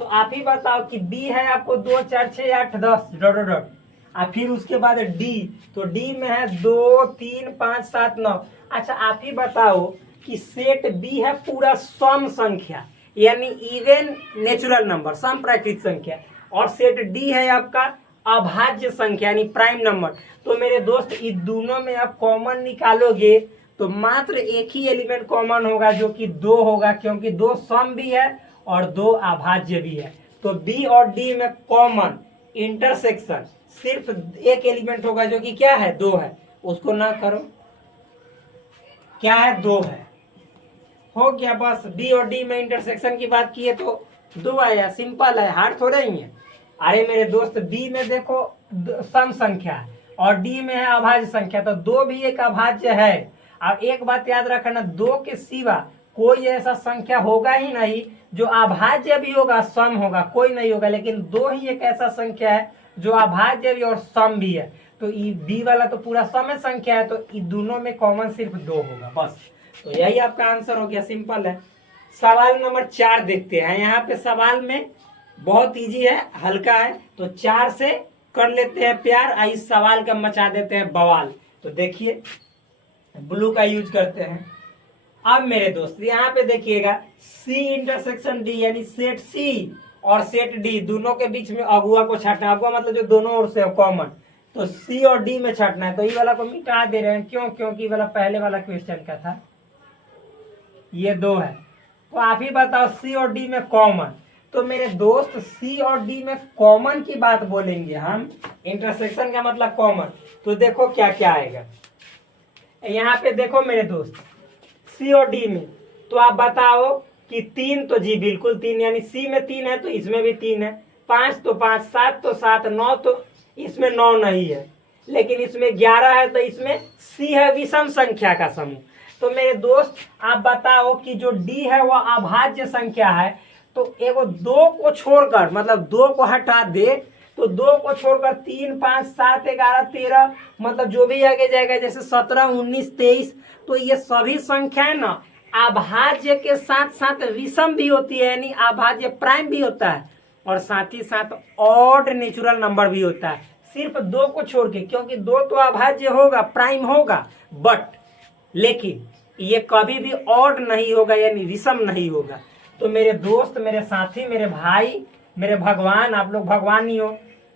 तो आप ही बताओ कि बी है आपको 2 4 6 8 10 डॉट डॉट डॉट, और फिर उसके बाद डी, तो डी में है 2 3 5 7 9। अच्छा आप ही बताओ कि सेट बी है पूरा सम संख्या यानी इवन नेचुरल नंबर, सम प्राकृतिक संख्या, और सेट डी है आपका अभाज्य संख्या यानी प्राइम नंबर। तो मेरे दोस्त इस दोनों में आप कॉमन निकालोगे तो मात्र एक ही एलिमेंट कॉमन होगा जो कि 2 होगा, क्योंकि 2 सम भी है और 2 अभाज्य भी है। तो बी और डी में कॉमन इंटरसेक्शन सिर्फ एक एलिमेंट होगा जो कि क्या है, 2 है। उसको ना करो, क्या है, 2 है, हो गया बस। बी और डी में इंटरसेक्शन की बात की है तो 2 आया, सिंपल है, हार्ड थोड़ा ही है। अरे मेरे दोस्त बी में देखो सम संख्या है और डी में है अभाज्य संख्या, तो 2 भी एक अभाज्य है। अब एक बात याद रखना, 2 के सिवा कोई ऐसा संख्या होगा ही नहीं जो अभाज्य भी होगा सम होगा, कोई नहीं होगा, लेकिन 2 ही एक ऐसा संख्या है जो अभाज्य भी और सम भी है। तो बी वाला तो पूरा सम संख्या है, तो इन दोनों में कॉमन सिर्फ 2 होगा बस। तो यही आपका आंसर हो गया, सिंपल है। सवाल नंबर 4 देखते हैं। यहाँ पे सवाल में बहुत इजी है, हल्का है, तो 4 से कर लेते हैं प्यार, इस सवाल का मचा देते हैं बवाल। तो देखिए ब्लू का यूज करते हैं। अब मेरे दोस्त यहाँ पे देखिएगा सी इंटरसेक्शन डी यानी सेट सी और सेट डी दोनों के बीच में अगुआ को छाटना। अगुआ मतलब जो दोनों ओर से कॉमन, तो सी और डी में छाटना है। तो ये वाला को मिटा दे रहे हैं, क्यों? क्योंकि वाला पहले वाला क्वेश्चन का था, ये 2 है। तो आप ही बताओ सी और डी में कॉमन। तो मेरे दोस्त सी और डी में कॉमन की बात बोलेंगे हम, इंटरसेक्शन का मतलब कॉमन, तो देखो क्या क्या आएगा। यहाँ पे देखो मेरे दोस्त सी और डी में, तो आप बताओ कि 3 तो जी बिल्कुल 3, यानी सी में 3 है तो इसमें भी 3 है, 5 तो 5, 7 तो 7, 9 तो इसमें 9 नहीं है, लेकिन इसमें 11 है तो इसमें सी है विषम संख्या का समूह। तो मेरे दोस्त आप बताओ कि जो डी है वह अभाज्य संख्या है, तो एगो 2 को छोड़कर, मतलब 2 को हटा दे तो 2 को छोड़कर 3, 5, 7, 11, 13, मतलब जो भी आगे जाएगा जैसे 17, 19, 23, तो ये सभी संख्याएं ना अभाज्य के साथ साथ विषम भी होती है, यानी अभाज्य प्राइम भी होता है और साथ ही साथ ऑड नेचुरल नंबर भी होता है, सिर्फ 2 को छोड़ के, क्योंकि 2 तो अभाज्य होगा, प्राइम होगा, बट लेकिन ये कभी भी ऑड नहीं होगा, यानी विषम नहीं होगा। तो मेरे दोस्त, मेरे साथी, मेरे भाई, मेरे भगवान, आप लोग भगवान ही हो,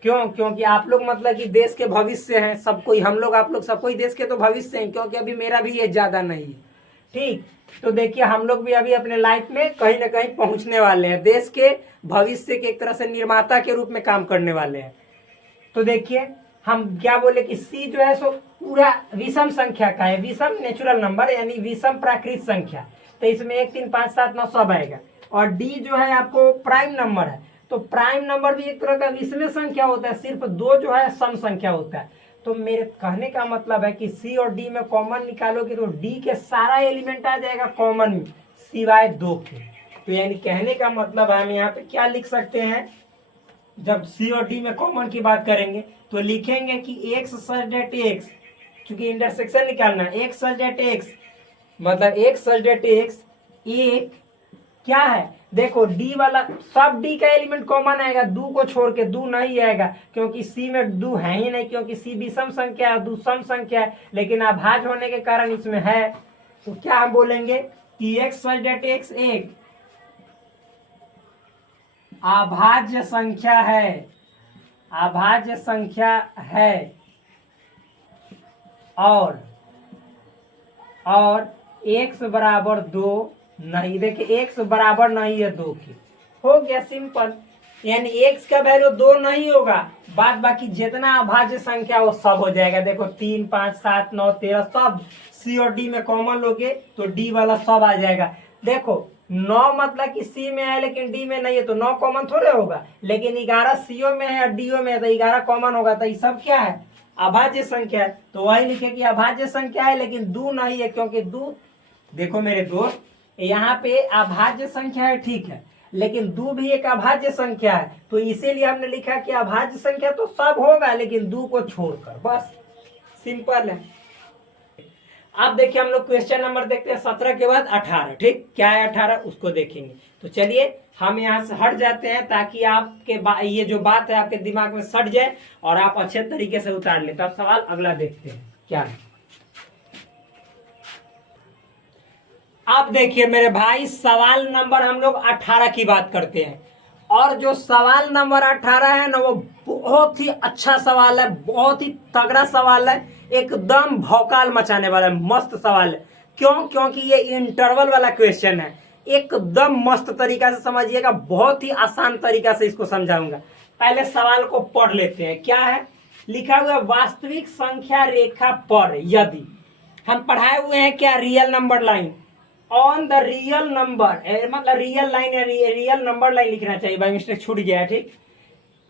क्यों? क्योंकि आप लोग मतलब कि देश के भविष्य हैं, सब कोई, हम लोग, आप लोग सब कोई देश के तो भविष्य हैं, क्योंकि अभी मेरा भी एज ज्यादा नहीं है, ठीक। तो देखिए हम लोग भी अभी अपने लाइफ में कहीं ना कहीं पहुंचने वाले हैं, देश के भविष्य के एक तरह से निर्माता के रूप में काम करने वाले हैं। तो देखिए हम क्या बोले कि सी जो है सो पूरा विषम संख्या का है, विषम नेचुरल नंबर यानी विषम प्राकृत संख्या, तो इसमें 1, 3, 5, 7, 9 सब आएगा। और डी जो है आपको प्राइम नंबर है, तो प्राइम नंबर भी एक तरह का विषम संख्या होता है, सिर्फ 2 जो है सम संख्या होता है। तो मेरे कहने का मतलब है कि सी और डी में कॉमन निकालोगे तो डी के सारा एलिमेंट आ जाएगा कॉमन में सिवाय 2 के। तो यानी कहने का मतलब हम यहाँ पे क्या लिख सकते हैं, जब सी और डी में कॉमन की बात करेंगे तो लिखेंगे कि एक्स सच डेट एक्स, चूंकि इंटरसेक्शन निकालना है, एक्स सच डेट एक्स मतलब एक्स सच डेट एक्स एक क्या है, देखो डी वाला सब डी का एलिमेंट कॉमन आएगा, 2 को छोड़ के 2 नहीं आएगा, क्योंकि सी में 2 है ही नहीं, क्योंकि सी विषम संख्या है, 2 सम संख्या है, लेकिन अभाज्य होने के कारण इसमें है। तो क्या हम बोलेंगे कि एक्स सच डेट एक्स एक अभाज्य संख्या है, अभाज्य संख्या है, और x बराबर 2 नहीं, देखिए x बराबर नहीं है 2 के, हो गया सिंपल, यानी x का वैल्यू 2 नहीं होगा, बाद बाकी जितना अभाज्य संख्या वो सब हो जाएगा। देखो 3, 5, 7, 9, 13 सब सी और डी में कॉमन लोगे तो डी वाला सब आ जाएगा। देखो 9 मतलब कि सी में है लेकिन डी में नहीं है, तो 9 कॉमन थोड़े होगा, लेकिन 11 सीओ में है और डीओ में है, तो 11 कॉमन होगा, तो ये सब क्या है, अभाज्य संख्या है। तो वही लिखे कि अभाज्य संख्या है लेकिन 2 नहीं है, क्योंकि 2, देखो मेरे दोस्त यहाँ पे अभाज्य संख्या है ठीक है, लेकिन 2 भी एक अभाज्य संख्या है, तो इसीलिए हमने लिखा कि अभाज्य संख्या तो सब होगा लेकिन 2 को छोड़कर, बस सिंपल है। अब देखिए हम लोग क्वेश्चन नंबर देखते हैं 17 के बाद 18, ठीक, क्या है 18 उसको देखेंगे। तो चलिए हम यहाँ से हट जाते हैं ताकि आपके ये जो बात है आपके दिमाग में सट जाए और आप अच्छे तरीके से उतार ले। तो अब सवाल अगला देखते हैं क्या है। अब देखिए मेरे भाई सवाल नंबर हम लोग 18 की बात करते हैं, और जो सवाल नंबर 18 है ना वो बहुत ही अच्छा सवाल है, बहुत ही तगड़ा सवाल है, एकदम भौकाल मचाने वाला है, मस्त सवाल है। क्यों? क्योंकि ये इंटरवल वाला क्वेश्चन है, एकदम मस्त तरीका से समझिएगा, बहुत ही आसान तरीका से इसको समझाऊंगा। पहले सवाल को पढ़ लेते हैं, क्या है लिखा हुआ, वास्तविक संख्या रेखा पर यदि, हम पढ़ाए हुए हैं क्या, real number line, on the real number, मतलब रियल लाइन या रियल नंबर लाइन लिखना चाहिए, बाय मिस्टेक छूट गया है, ठीक।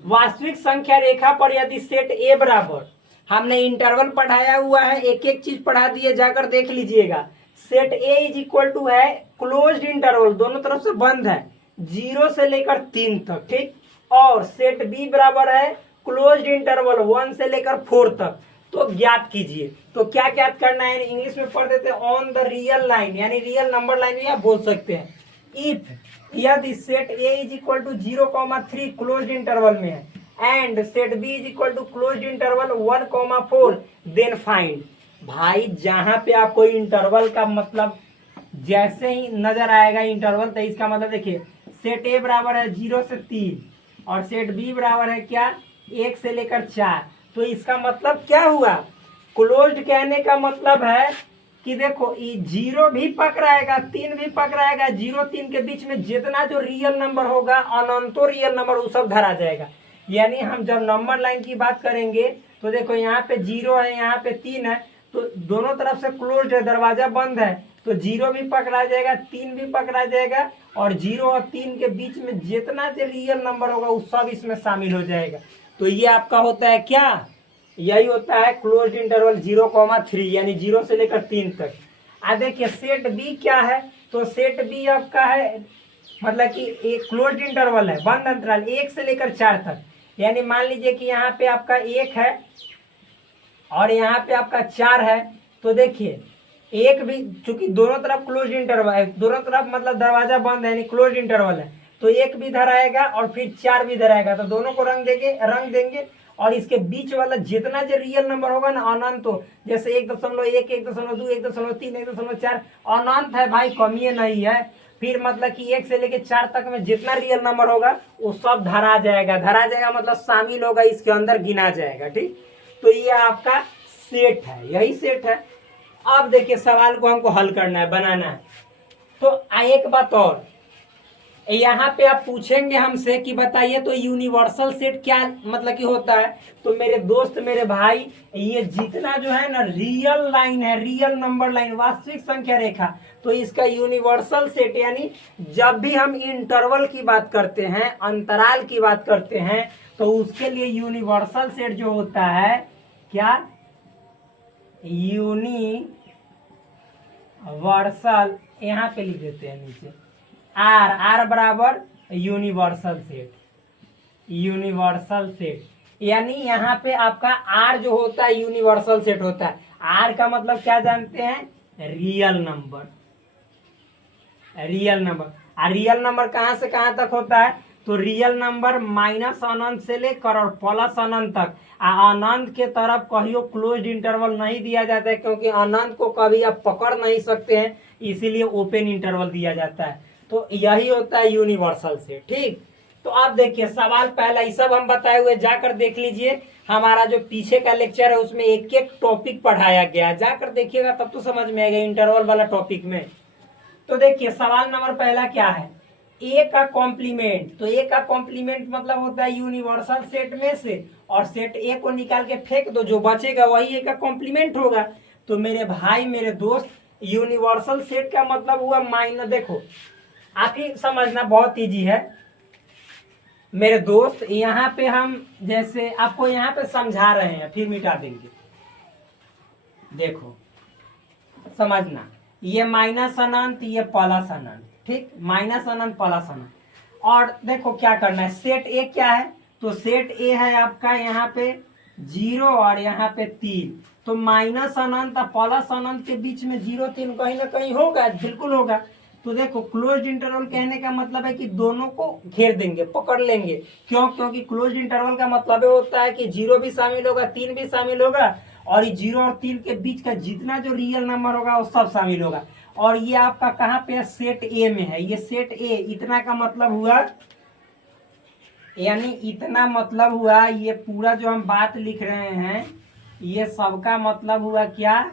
वास्तविक संख्या रेखा पर यदि सेट ए बराबर, हमने इंटरवल पढ़ाया हुआ है, एक एक चीज पढ़ा दिए, जाकर देख लीजिएगा। Set A is equal to है क्लोज्ड इंटरवल, दोनों तरफ से बंद है, 0 से लेकर 3 तक, ठीक। और सेट बी बराबर है क्लोज्ड इंटरवल 1 से लेकर 4 तक। तो ज्ञात कीजिए, तो क्या ज्ञात करना है, इंग्लिश में पढ़ देते हैं ऑन द रियल लाइन, यानी रियल नंबर लाइन भी आप बोल सकते हैं। इफ यदि set A is equal to 0,3 closed interval में है and set B is equal to closed interval 1,4 then find. भाई जहां पे आपको इंटरवल का मतलब जैसे ही नजर आएगा इंटरवल, तो इसका मतलब देखिए सेट ए बराबर है 0 से 3 और सेट बी बराबर है क्या 1 से लेकर 4। तो इसका मतलब क्या हुआ, क्लोज्ड कहने का मतलब है कि देखो 0 भी पकड़ाएगा 3 भी पकड़ाएगा, 0 3 के बीच में जितना जो रियल नंबर होगा अनंतो रियल नंबर वो सब धरा जाएगा। यानी हम जब नंबर लाइन की बात करेंगे तो देखो यहाँ पे 0 है, यहाँ पे 3 है, तो दोनों तरफ से क्लोज्ड है, दरवाजा बंद है, तो 0 भी पकड़ा जाएगा, 3 भी पकड़ा जाएगा, और 0 और 3 के बीच में जितना जो रियल नंबर होगा वो सब इसमें शामिल हो जाएगा। तो ये आपका होता है क्या, यही होता है क्लोज्ड इंटरवल 0,3, यानी 0 से लेकर 3 तक। देखिए सेट बी क्या है, तो सेट बी आपका है मतलब कि एक क्लोज्ड इंटरवल है, बंद अंतराल 1 से लेकर 4 तक। यानी मान लीजिए कि यहाँ पे आपका 1 है और यहाँ पे आपका 4 है, तो देखिए एक भी, चूंकि दोनों तरफ क्लोज इंटरवल है, दोनों तरफ मतलब दरवाजा बंद है यानी क्लोज इंटरवल है, तो 1 भी इधर आएगा और फिर 4 भी इधर आएगा, तो दोनों को रंग देंगे और इसके बीच वाला जितना जो रियल नंबर होगा ना अनंत, तो जैसे 1.1, 1.2, 1.3, 1.4 अनंत है भाई, कमी नहीं है। फिर मतलब कि 1 से लेके 4 तक में जितना रियल नंबर होगा वो सब धरा जाएगा मतलब शामिल होगा, इसके अंदर गिना जाएगा। ठीक, तो ये आपका सेट है, यही सेट है। अब देखिए सवाल को हमको हल करना है, बनाना है। तो एक बात और, यहाँ पे आप पूछेंगे हमसे कि बताइए तो यूनिवर्सल सेट क्या मतलब कि होता है। तो मेरे दोस्त मेरे भाई, ये जितना जो है ना रियल लाइन है, रियल नंबर लाइन, वास्तविक संख्या रेखा, तो इसका यूनिवर्सल सेट, यानी जब भी हम इंटरवल की बात करते हैं, अंतराल की बात करते हैं, तो उसके लिए यूनिवर्सल सेट जो होता है क्या, यूनिवर्सल, यहाँ पे लिख देते हैं नीचे आर बराबर यूनिवर्सल सेट, यानी यहाँ पे आपका आर जो होता है यूनिवर्सल सेट होता है। आर का मतलब क्या जानते हैं, रियल नंबर। रियल नंबर कहाँ से कहाँ तक होता है, तो रियल नंबर माइनस अनंत से लेकर और प्लस अनंत तक। अनंत के तरफ कहियो क्लोज्ड इंटरवल नहीं दिया जाता है, क्योंकि अनंत को कभी आप पकड़ नहीं सकते हैं, इसीलिए ओपन इंटरवल दिया जाता है। तो यही होता है यूनिवर्सल सेट। ठीक, तो आप देखिए सवाल पहला, ये सब हम बताए हुए, जाकर देख लीजिए हमारा जो पीछे का लेक्चर है उसमें एक एक टॉपिक पढ़ाया गया, जाकर देखिएगा तब तो समझ में आएगा इंटरवल वाला टॉपिक में। तो देखिए सवाल नंबर पहला क्या है, ए का कॉम्प्लीमेंट। तो ए का कॉम्प्लीमेंट मतलब होता है यूनिवर्सल सेट में से, और सेट ए को निकाल के फेंक दो, जो बचेगा वही ए का कॉम्प्लीमेंट होगा। तो मेरे भाई मेरे दोस्त, यूनिवर्सल सेट का मतलब हुआ माइनस, देखो आप ही समझना, बहुत इजी है मेरे दोस्त। यहाँ पे हम जैसे आपको यहाँ पे समझा रहे हैं, फिर मिटा देंगे, देखो समझना, ये माइनस अनंत, ये प्लस अनंत। ठीक, माइनस अनंत प्लस अनंत, और देखो क्या करना है, सेट ए क्या है, तो सेट ए है आपका यहाँ पे 0 और यहाँ पे 3, तो माइनस अनंत और प्लस अनंत के बीच में 0 3 कहीं ना कहीं होगा, बिल्कुल होगा। तो देखो क्लोज्ड इंटरवल कहने का मतलब है कि दोनों को घेर देंगे, पकड़ लेंगे। क्यों, क्योंकि क्लोज्ड इंटरवल का मतलब होता है कि 0 भी शामिल होगा, 3 भी शामिल होगा, और 0 और 3 के बीच का जितना जो रियल नंबर होगा वो सब शामिल होगा। और ये आपका कहाँ पे है, सेट ए में है, ये सेट ए। इतना का मतलब हुआ, यानी इतना मतलब हुआ, ये पूरा जो हम बात लिख रहे हैं ये सबका मतलब हुआ क्या,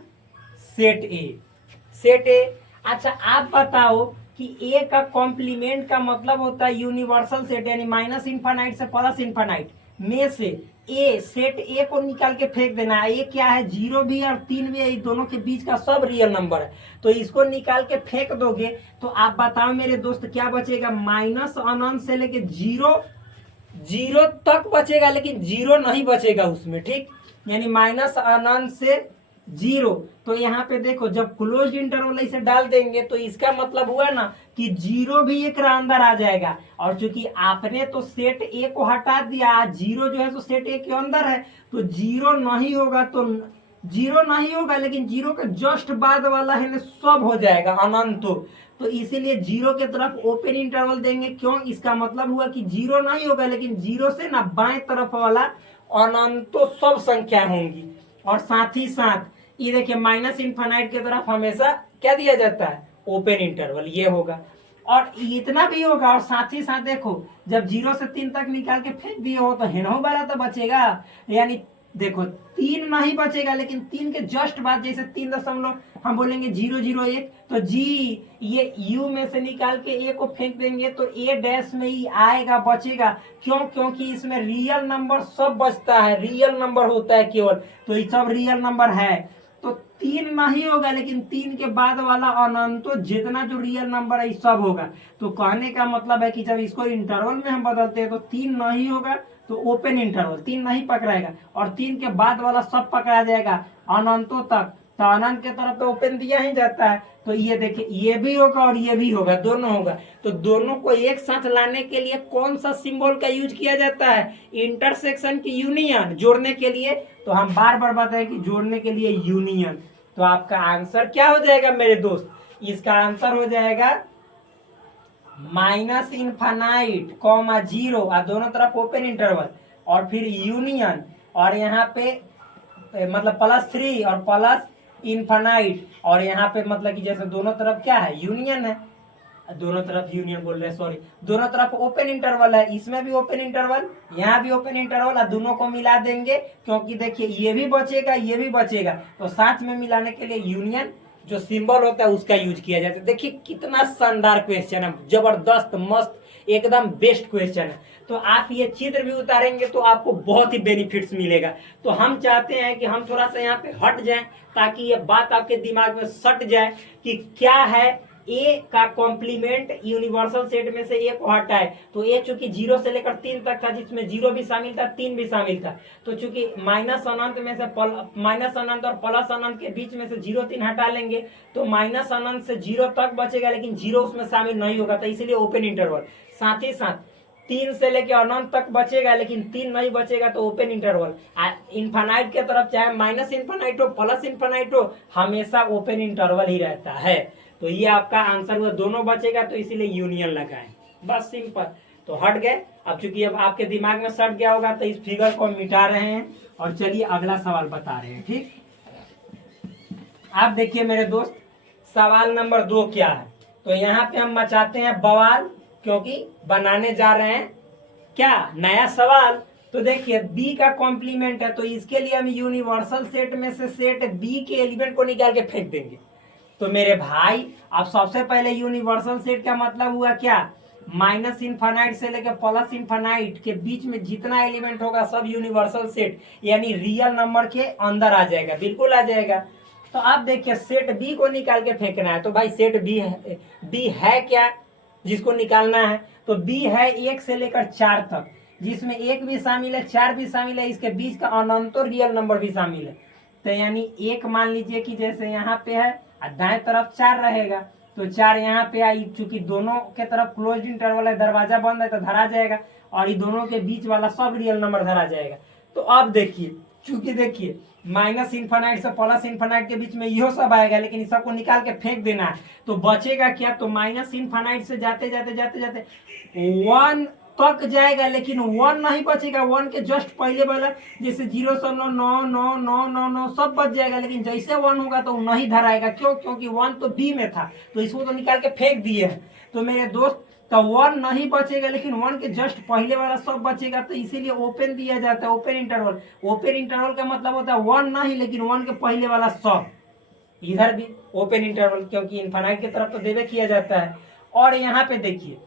सेट ए। अच्छा आप बताओ कि ए का कॉम्प्लीमेंट का मतलब होता है यूनिवर्सल सेट, यानी माइनस इनफाइनाइट से प्लस इनफाइनाइट में से ए, सेट ए को निकाल के फेंक देना है। ए क्या है, 0 भी और 3 भी है, इस दोनों के बीच का सब रियल नंबर है, तो इसको निकाल के फेंक दोगे तो आप बताओ मेरे दोस्त क्या बचेगा, माइनस अनंत से लेके 0 तक बचेगा, लेकिन 0 नहीं बचेगा उसमें। ठीक, यानी माइनस अनंत से 0, तो यहाँ पे देखो जब क्लोज इंटरवल इसे डाल देंगे तो इसका मतलब हुआ ना कि 0 भी एक अंदर आ जाएगा, और चूंकि आपने तो सेट ए को हटा दिया, 0 जो है तो सेट ए के अंदर है, तो 0 नहीं होगा, तो 0 नहीं होगा, लेकिन 0 के जस्ट बाद वाला है ना सब हो जाएगा अनंत। तो इसीलिए 0 के तरफ ओपन इंटरवल देंगे। क्यों, इसका मतलब हुआ कि 0 नहीं होगा, लेकिन 0 से ना बाएं तरफ वाला अनंतो सब संख्या होंगी। और साथ ही साथ ये देखिए माइनस इनफाइनाइट की तरफ हमेशा क्या दिया जाता है, ओपन इंटरवल, ये होगा। और इतना भी होगा, और साथ ही साथ देखो जब 0 से 3 तक निकाल के फेंक दिए हो तो हेनो वाला तो बचेगा, यानी देखो 3 नहीं बचेगा, लेकिन 3 के जस्ट बाद जैसे 3 हम बोलेंगे 001, तो जी ये यू में से निकाल के ए को फेंक देंगे तो ए डैश में ही आएगा, बचेगा। क्यों, क्योंकि इसमें रियल नंबर सब बचता है, रियल नंबर होता है केवल, तो ये सब रियल नंबर है। तो 3 नहीं होगा, लेकिन 3 के बाद वाला अनंतो जितना जो रियल नंबर है सब होगा। तो कहने का मतलब है कि जब इसको इंटरवल में हम बदलते हैं तो 3 नहीं होगा तो ओपन इंटरवल 3 नहीं पकड़ाएगा, और 3 के बाद वाला सब पकड़ा जाएगा अनंतों तक। तो अनंत के तरफ तो ओपन दिया ही जाता है। तो ये देखिए ये भी होगा और ये भी होगा, दोनों होगा। तो दोनों को एक साथ लाने के लिए कौन सा सिंबल का यूज किया जाता है? इंटरसेक्शन की यूनियन, जोड़ने के लिए। तो हम बार बार बताएं कि जोड़ने के लिए यूनियन। तो आपका आंसर क्या हो जाएगा मेरे दोस्त? इसका आंसर हो जाएगा माइनस इनफाइनाइट कॉमा 0 और दोनों तरफ ओपन इंटरवल और फिर यूनियन, और यहाँ पे मतलब +3 और प्लस इनफाइनाइट, और यहाँ पे मतलब कि जैसे दोनों तरफ क्या है? यूनियन है। दोनों तरफ यूनियन बोल रहे हैं, सॉरी, दोनों तरफ ओपन इंटरवल है, इसमें भी ओपन इंटरवल, यहाँ भी ओपन इंटरवल, और दोनों को मिला देंगे क्योंकि देखिए ये भी बचेगा ये भी बचेगा, तो साथ में मिलाने के लिए यूनियन जो सिंबल होता है उसका यूज किया जाता है। देखिए कितना शानदार क्वेश्चन है, जबरदस्त मस्त एकदम बेस्ट क्वेश्चन है। तो आप ये चित्र भी उतारेंगे तो आपको बहुत ही बेनिफिट्स मिलेगा। तो हम चाहते हैं कि हम थोड़ा सा यहाँ पे हट जाएं ताकि ये बात आपके दिमाग में सट जाए कि क्या है ए का कॉम्प्लीमेंट यूनिवर्सल सेट में से ए को हटाए। तो ए चूंकि 0 से लेकर 3 तक था, जिसमें 0 भी शामिल था 3 भी शामिल था, तो चूंकि माइनस अनंत में से माइनस अनंत और प्लस अनंत के बीच में से 0 3 हटा लेंगे तो माइनस अनंत से 0 तक बचेगा, लेकिन 0 उसमें शामिल नहीं होगा, तो इसलिए ओपन इंटरवल। साथ ही साथ 3 से लेकर अनंत तक बचेगा, लेकिन 3 नहीं बचेगा तो ओपन इंटरवल। इनफाइनाइट के तरफ चाहे माइनस इनफाइनाइट हो प्लस इनफाइनाइट हो, हमेशा ओपन इंटरवल ही रहता है। तो ये आपका आंसर हुआ, दोनों बचेगा तो इसीलिए यूनियन लगाएं, बस सिंपल। तो हट गए। अब चूंकि अब आपके दिमाग में सट गया होगा तो इस फिगर को मिटा रहे हैं और चलिए अगला सवाल बता रहे हैं। ठीक, आप देखिए मेरे दोस्त, सवाल नंबर 2 क्या है? तो यहाँ पे हम मचाते हैं बवाल, क्योंकि बनाने जा रहे हैं क्या? नया सवाल। तो देखिए बी का कॉम्प्लीमेंट है, तो इसके लिए हम यूनिवर्सल सेट में से सेट बी के एलिमेंट को निकाल के फेंक देंगे। तो मेरे भाई अब सबसे पहले यूनिवर्सल सेट का मतलब हुआ क्या? माइनस इनफाइनाइट से लेकर प्लस इनफाइनाइट के बीच में जितना एलिमेंट होगा सब यूनिवर्सल सेट, यानी रियल नंबर के अंदर आ जाएगा, बिल्कुल आ जाएगा। तो आप देखिए सेट बी को निकाल के फेंकना है, तो भाई सेट बी है क्या जिसको निकालना है? तो बी है 1 से लेकर 4 तक, जिसमें 1 भी शामिल है 4 भी शामिल है, इसके बीच का अनंतो रियल नंबर भी शामिल है। तो यानी 1 मान लीजिए कि जैसे यहाँ पे है, दाएं तरफ 4 रहेगा, तो 4 यहाँ पे आई, चूंकि दोनों के तरफ क्लोज इंटरवल है, दरवाजा बंद है तो धरा जाएगा, और ये दोनों के बीच वाला सब रियल नंबर धरा जाएगा। तो अब देखिए, चूंकि देखिए माइनस इनफाइनाइट से प्लस इनफाइनाइट के बीच में यह सब आएगा, लेकिन इस सबको निकाल के फेंक देना है, तो बचेगा क्या? तो माइनस इनफाइनाइट से जाते जाते जाते जाते 1 तक जाएगा, लेकिन 1 नहीं बचेगा, 1 के जस्ट पहले वाला जैसे 0 से 9 9 9 9 9 9 सब बच जाएगा, लेकिन जैसे 1 होगा तो नहीं धराएगा। क्यों? क्योंकि 1 तो बी में था, तो इसको तो निकाल के फेंक दिए हैं। तो मेरे दोस्त तो 1 नहीं बचेगा, लेकिन 1 के जस्ट पहले वाला सब बचेगा, तो इसीलिए ओपन दिया जाता है, ओपन इंटरवल। ओपन इंटरवल का मतलब होता है 1 नहीं, लेकिन 1 के पहले वाला सब। इधर भी ओपन इंटरवल, क्योंकि इनफाइनाइट की तरफ तो देवे किया जाता है। और यहाँ पे देखिए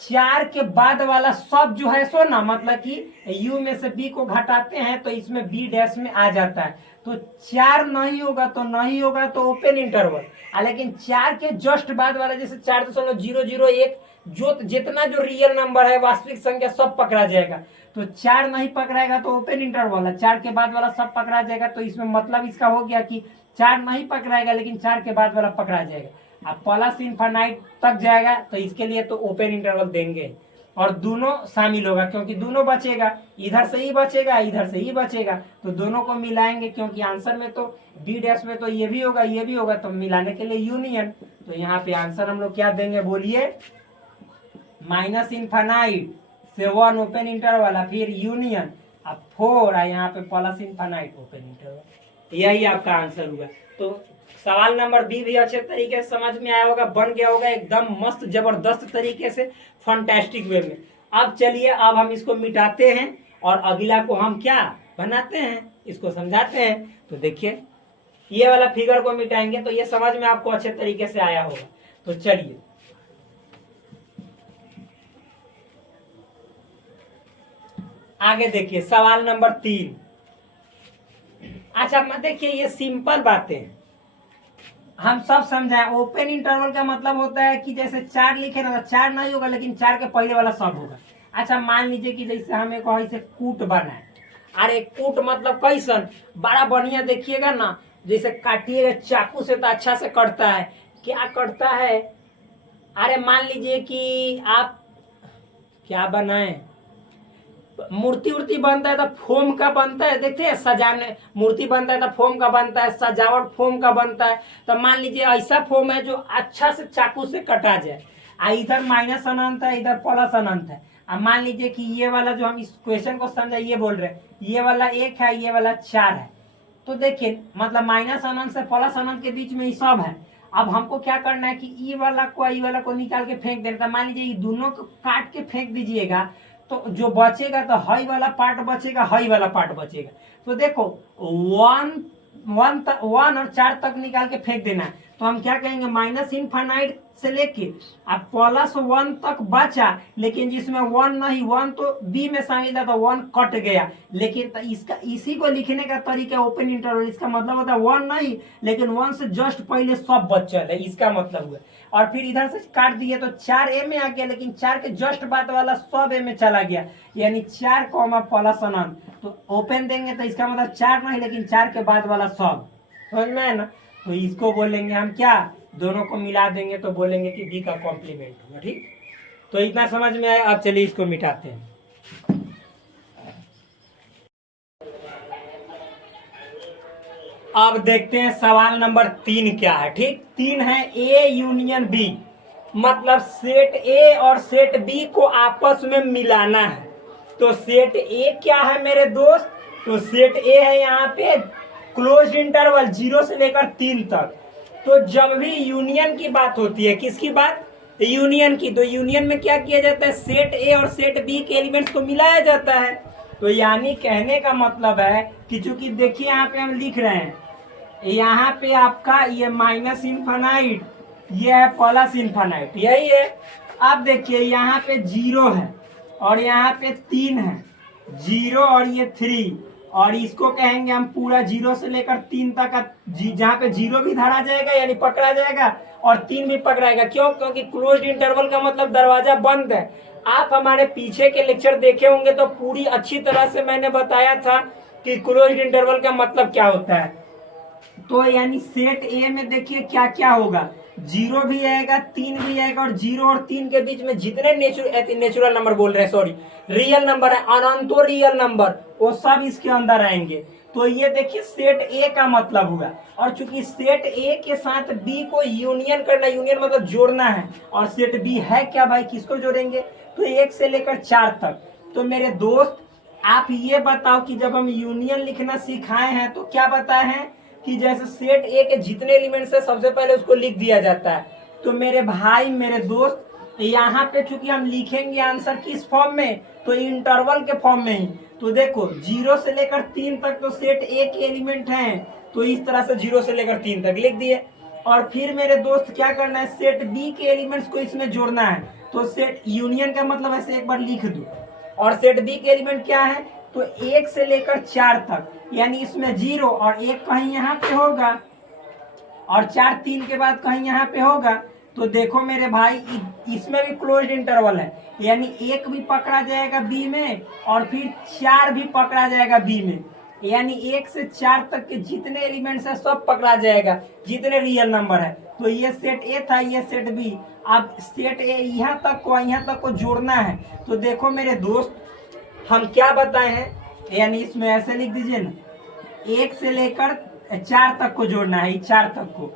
4 के बाद वाला सब जो है सो ना, मतलब कि u में से b को घटाते हैं तो इसमें b डैश में आ जाता है। तो 4 नहीं होगा तो नहीं होगा तो ओपन इंटरवल, लेकिन 4 के जस्ट बाद वाला जैसे 4.001 जो जितना जो रियल नंबर है वास्तविक संख्या सब पकड़ा जाएगा। तो 4 नहीं पकड़ाएगा तो ओपन इंटरवल है, 4 के बाद वाला सब पकड़ा जाएगा। तो इसमें मतलब इसका हो गया कि 4 नहीं पकड़ाएगा, लेकिन 4 के बाद वाला पकड़ा जाएगा। अब प्लस इनफाइनाइट तक जाएगा तो इसके लिए तो ओपन इंटरवल देंगे, और दोनों शामिल होगा क्योंकि दोनों बचेगा, इधर से ही बचेगा इधर से ही बचेगा, तो दोनों को मिलाएंगे, क्योंकि आंसर में तो बी डैश में तो ये भी होगा, तो मिलाने के लिए यूनियन। तो यहाँ पे आंसर हम लोग क्या देंगे बोलिए? माइनस इनफाइनाइट से 1 ओपन इंटरवल, फिर यूनियन, अब 4 यहाँ पे प्लस इनफाइनाइट ओपन इंटरवल। यही आपका आंसर हुआ। तो सवाल नंबर बी भी अच्छे तरीके से समझ में आया होगा, बन गया होगा एकदम मस्त जबरदस्त तरीके से, फंटास्टिक वे में। अब चलिए अब हम इसको मिटाते हैं और अगला को हम क्या बनाते हैं, इसको समझाते हैं। तो देखिए ये वाला फिगर को मिटाएंगे तो ये समझ में आपको अच्छे तरीके से आया होगा। तो चलिए आगे देखिए सवाल नंबर 3। अच्छा देखिए, ये सिंपल बातें हैं, हम सब समझाएं। ओपन इंटरवल का मतलब होता है कि जैसे 4 लिखे ना, तो 4 नहीं होगा लेकिन 4 के पहले वाला सब होगा। अच्छा मान लीजिए कि जैसे हमें कहीं से कूट बनाए, अरे कूट मतलब कैसन, बड़ा बढ़िया देखिएगा ना, जैसे काटिएगा चाकू से तो अच्छा से कटता है। क्या कटता है, अरे मान लीजिए कि आप क्या बनाए, मूर्ति उर्ति बनता है तो फोम का बनता है, देखते हैं सजाने, मूर्ति बनता है तो फोम का बनता है, सजावट फोम का बनता है। तो मान लीजिए ऐसा फोम है जो अच्छा से चाकू से कटा जाए, इधर माइनस अनंत है, इधर प्लस अनंत है। अब मान लीजिए कि ये वाला जो हम इस क्वेश्चन को समझा, ये बोल रहे हैं ये वाला 1 है, ये वाला 4 है। तो देखिए मतलब माइनस अनंत से प्लस अनंत के बीच में ही सब है। अब हमको क्या करना है कि ई वाला को निकाल के फेंक देना। मान लीजिए ये दोनों को काट के फेंक दीजिएगा, तो जो बचेगा तो हई वाला पार्ट बचेगा, हई वाला पार्ट बचेगा। तो देखो 1 और 4 तक निकाल के फेंक देना है। तो हम क्या कहेंगे, माइनस इनफाइनाइट से लेके अब +1 तक बचा, लेकिन जिसमें 1 नहीं, 1 तो बी में शामिल था तो 1 कट गया। लेकिन तो इसका इसी को लिखने का तरीका ओपन इंटरवल, इसका मतलब होता है 1 नहीं लेकिन 1 से जस्ट पहले सब बचल है, इसका मतलब हुआ। और फिर इधर से काट दिए तो 4 ए में आ गया, लेकिन 4 के जस्ट बाद वाला सब ए में चला गया, यानी 4 प्लस अनंत। तो ओपन देंगे तो इसका मतलब 4 नहीं लेकिन 4 के बाद वाला सब, समझ में है ना। तो इसको बोलेंगे हम क्या, दोनों को मिला देंगे तो बोलेंगे कि बी का कॉम्प्लीमेंट होगा। ठीक, तो इतना समझ में आया। अब चलिए इसको मिटाते हैं। अब देखते हैं सवाल नंबर 3 क्या है। ठीक, 3 है ए यूनियन बी, मतलब सेट ए और सेट बी को आपस में मिलाना है। तो सेट ए क्या है मेरे दोस्त, तो सेट ए है यहाँ पे क्लोज इंटरवल 0 से लेकर 3 तक। तो जब भी यूनियन की बात होती है, किसकी बात, यूनियन की, तो यूनियन में क्या किया जाता है, सेट ए और सेट बी के एलिमेंट्स को मिलाया जाता है। तो यानी कहने का मतलब है कि चूंकि देखिए यहाँ पे हम लिख रहे हैं, यहाँ पे आपका ये माइनस इनफाइनाइट, ये है प्लस इनफाइनाइट, यही है। अब देखिए यहाँ पे 0 है और यहाँ पे 3 है, 0 और ये 3, और इसको कहेंगे हम पूरा 0 से लेकर 3 तक का, जहाँ पे 0 भी धरा जाएगा यानी पकड़ा जाएगा और 3 भी पकड़ाएगा। क्यों, क्योंकि क्लोज इंटरवल का मतलब दरवाजा बंद है। आप हमारे पीछे के लेक्चर देखे होंगे तो पूरी अच्छी तरह से मैंने बताया था कि क्लोज इंटरवल का मतलब क्या होता है। तो यानी सेट ए में देखिए क्या क्या होगा, 0 भी आएगा, 3 भी आएगा, और 0 और 3 के बीच में जितने नेचुरल नंबर बोल रहे हैं, सॉरी रियल नंबर है, अनंतो रियल नंबर, वो सब इसके अंदर आएंगे। तो ये देखिए सेट ए का मतलब हुआ। और चूंकि सेट ए के साथ बी को यूनियन करना, यूनियन मतलब जोड़ना है, और सेट बी है क्या भाई, किसको जोड़ेंगे, तो 1 से लेकर 4 तक। तो मेरे दोस्त आप ये बताओ कि जब हम यूनियन लिखना सिखाए हैं तो क्या बताए हैं कि जैसे सेट ए के जितने एलिमेंट्स है सबसे पहले उसको लिख दिया जाता है। तो मेरे भाई मेरे दोस्त, यहाँ पे चूंकि हम लिखेंगे आंसर किस फॉर्म में, तो इंटरवल के फॉर्म में ही। तो देखो 0 से लेकर 3 तक तो सेट ए के एलिमेंट हैं, तो इस तरह से 0 से लेकर 3 तक लिख दिए। और फिर मेरे दोस्त क्या करना है, सेट बी के एलिमेंट्स को इसमें जोड़ना है। तो सेट यूनियन का मतलब ऐसे एक बार लिख दो, और सेट बी के एलिमेंट क्या है, तो 1 से लेकर 4 तक, यानी इसमें 0 और 1 कहीं यहाँ पे होगा, और 4 3 के बाद कहीं यहाँ पे होगा। तो देखो मेरे भाई इसमें भी क्लोज्ड इंटरवल है, यानी 1 भी पकड़ा जाएगा बी में और फिर 4 भी पकड़ा जाएगा बी में, यानी 1 से 4 तक के जितने एलिमेंट्स है सब पकड़ा जाएगा, जितने रियल नंबर है। तो ये सेट ए था, ये सेट बी। अब सेट ए यहाँ तक को जोड़ना है। तो देखो मेरे दोस्त हम क्या बताए हैं, यानी इसमें ऐसे लिख दीजिए ना, 1 से लेकर 4 तक को जोड़ना है, 4 तक को।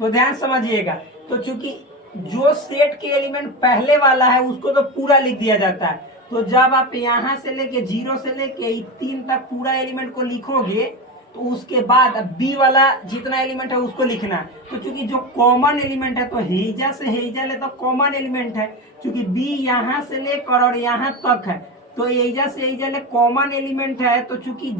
तो ध्यान समझिएगा। तो चूंकि जो सेट के एलिमेंट पहले वाला है उसको तो पूरा लिख दिया जाता है। तो जब आप यहाँ से लेके 0 से लेके 3 तक पूरा एलिमेंट को लिखोगे तो उसके बाद बी वाला जितना एलिमेंट है उसको लिखना है। तो चूंकि जो कॉमन एलिमेंट है, तो हेजा से हेजा ले तो कॉमन एलिमेंट है, चूंकि बी यहाँ से लेकर और यहाँ तक है, तो एजा से एजा ले कॉमन एलिमेंट है। तो चूंकि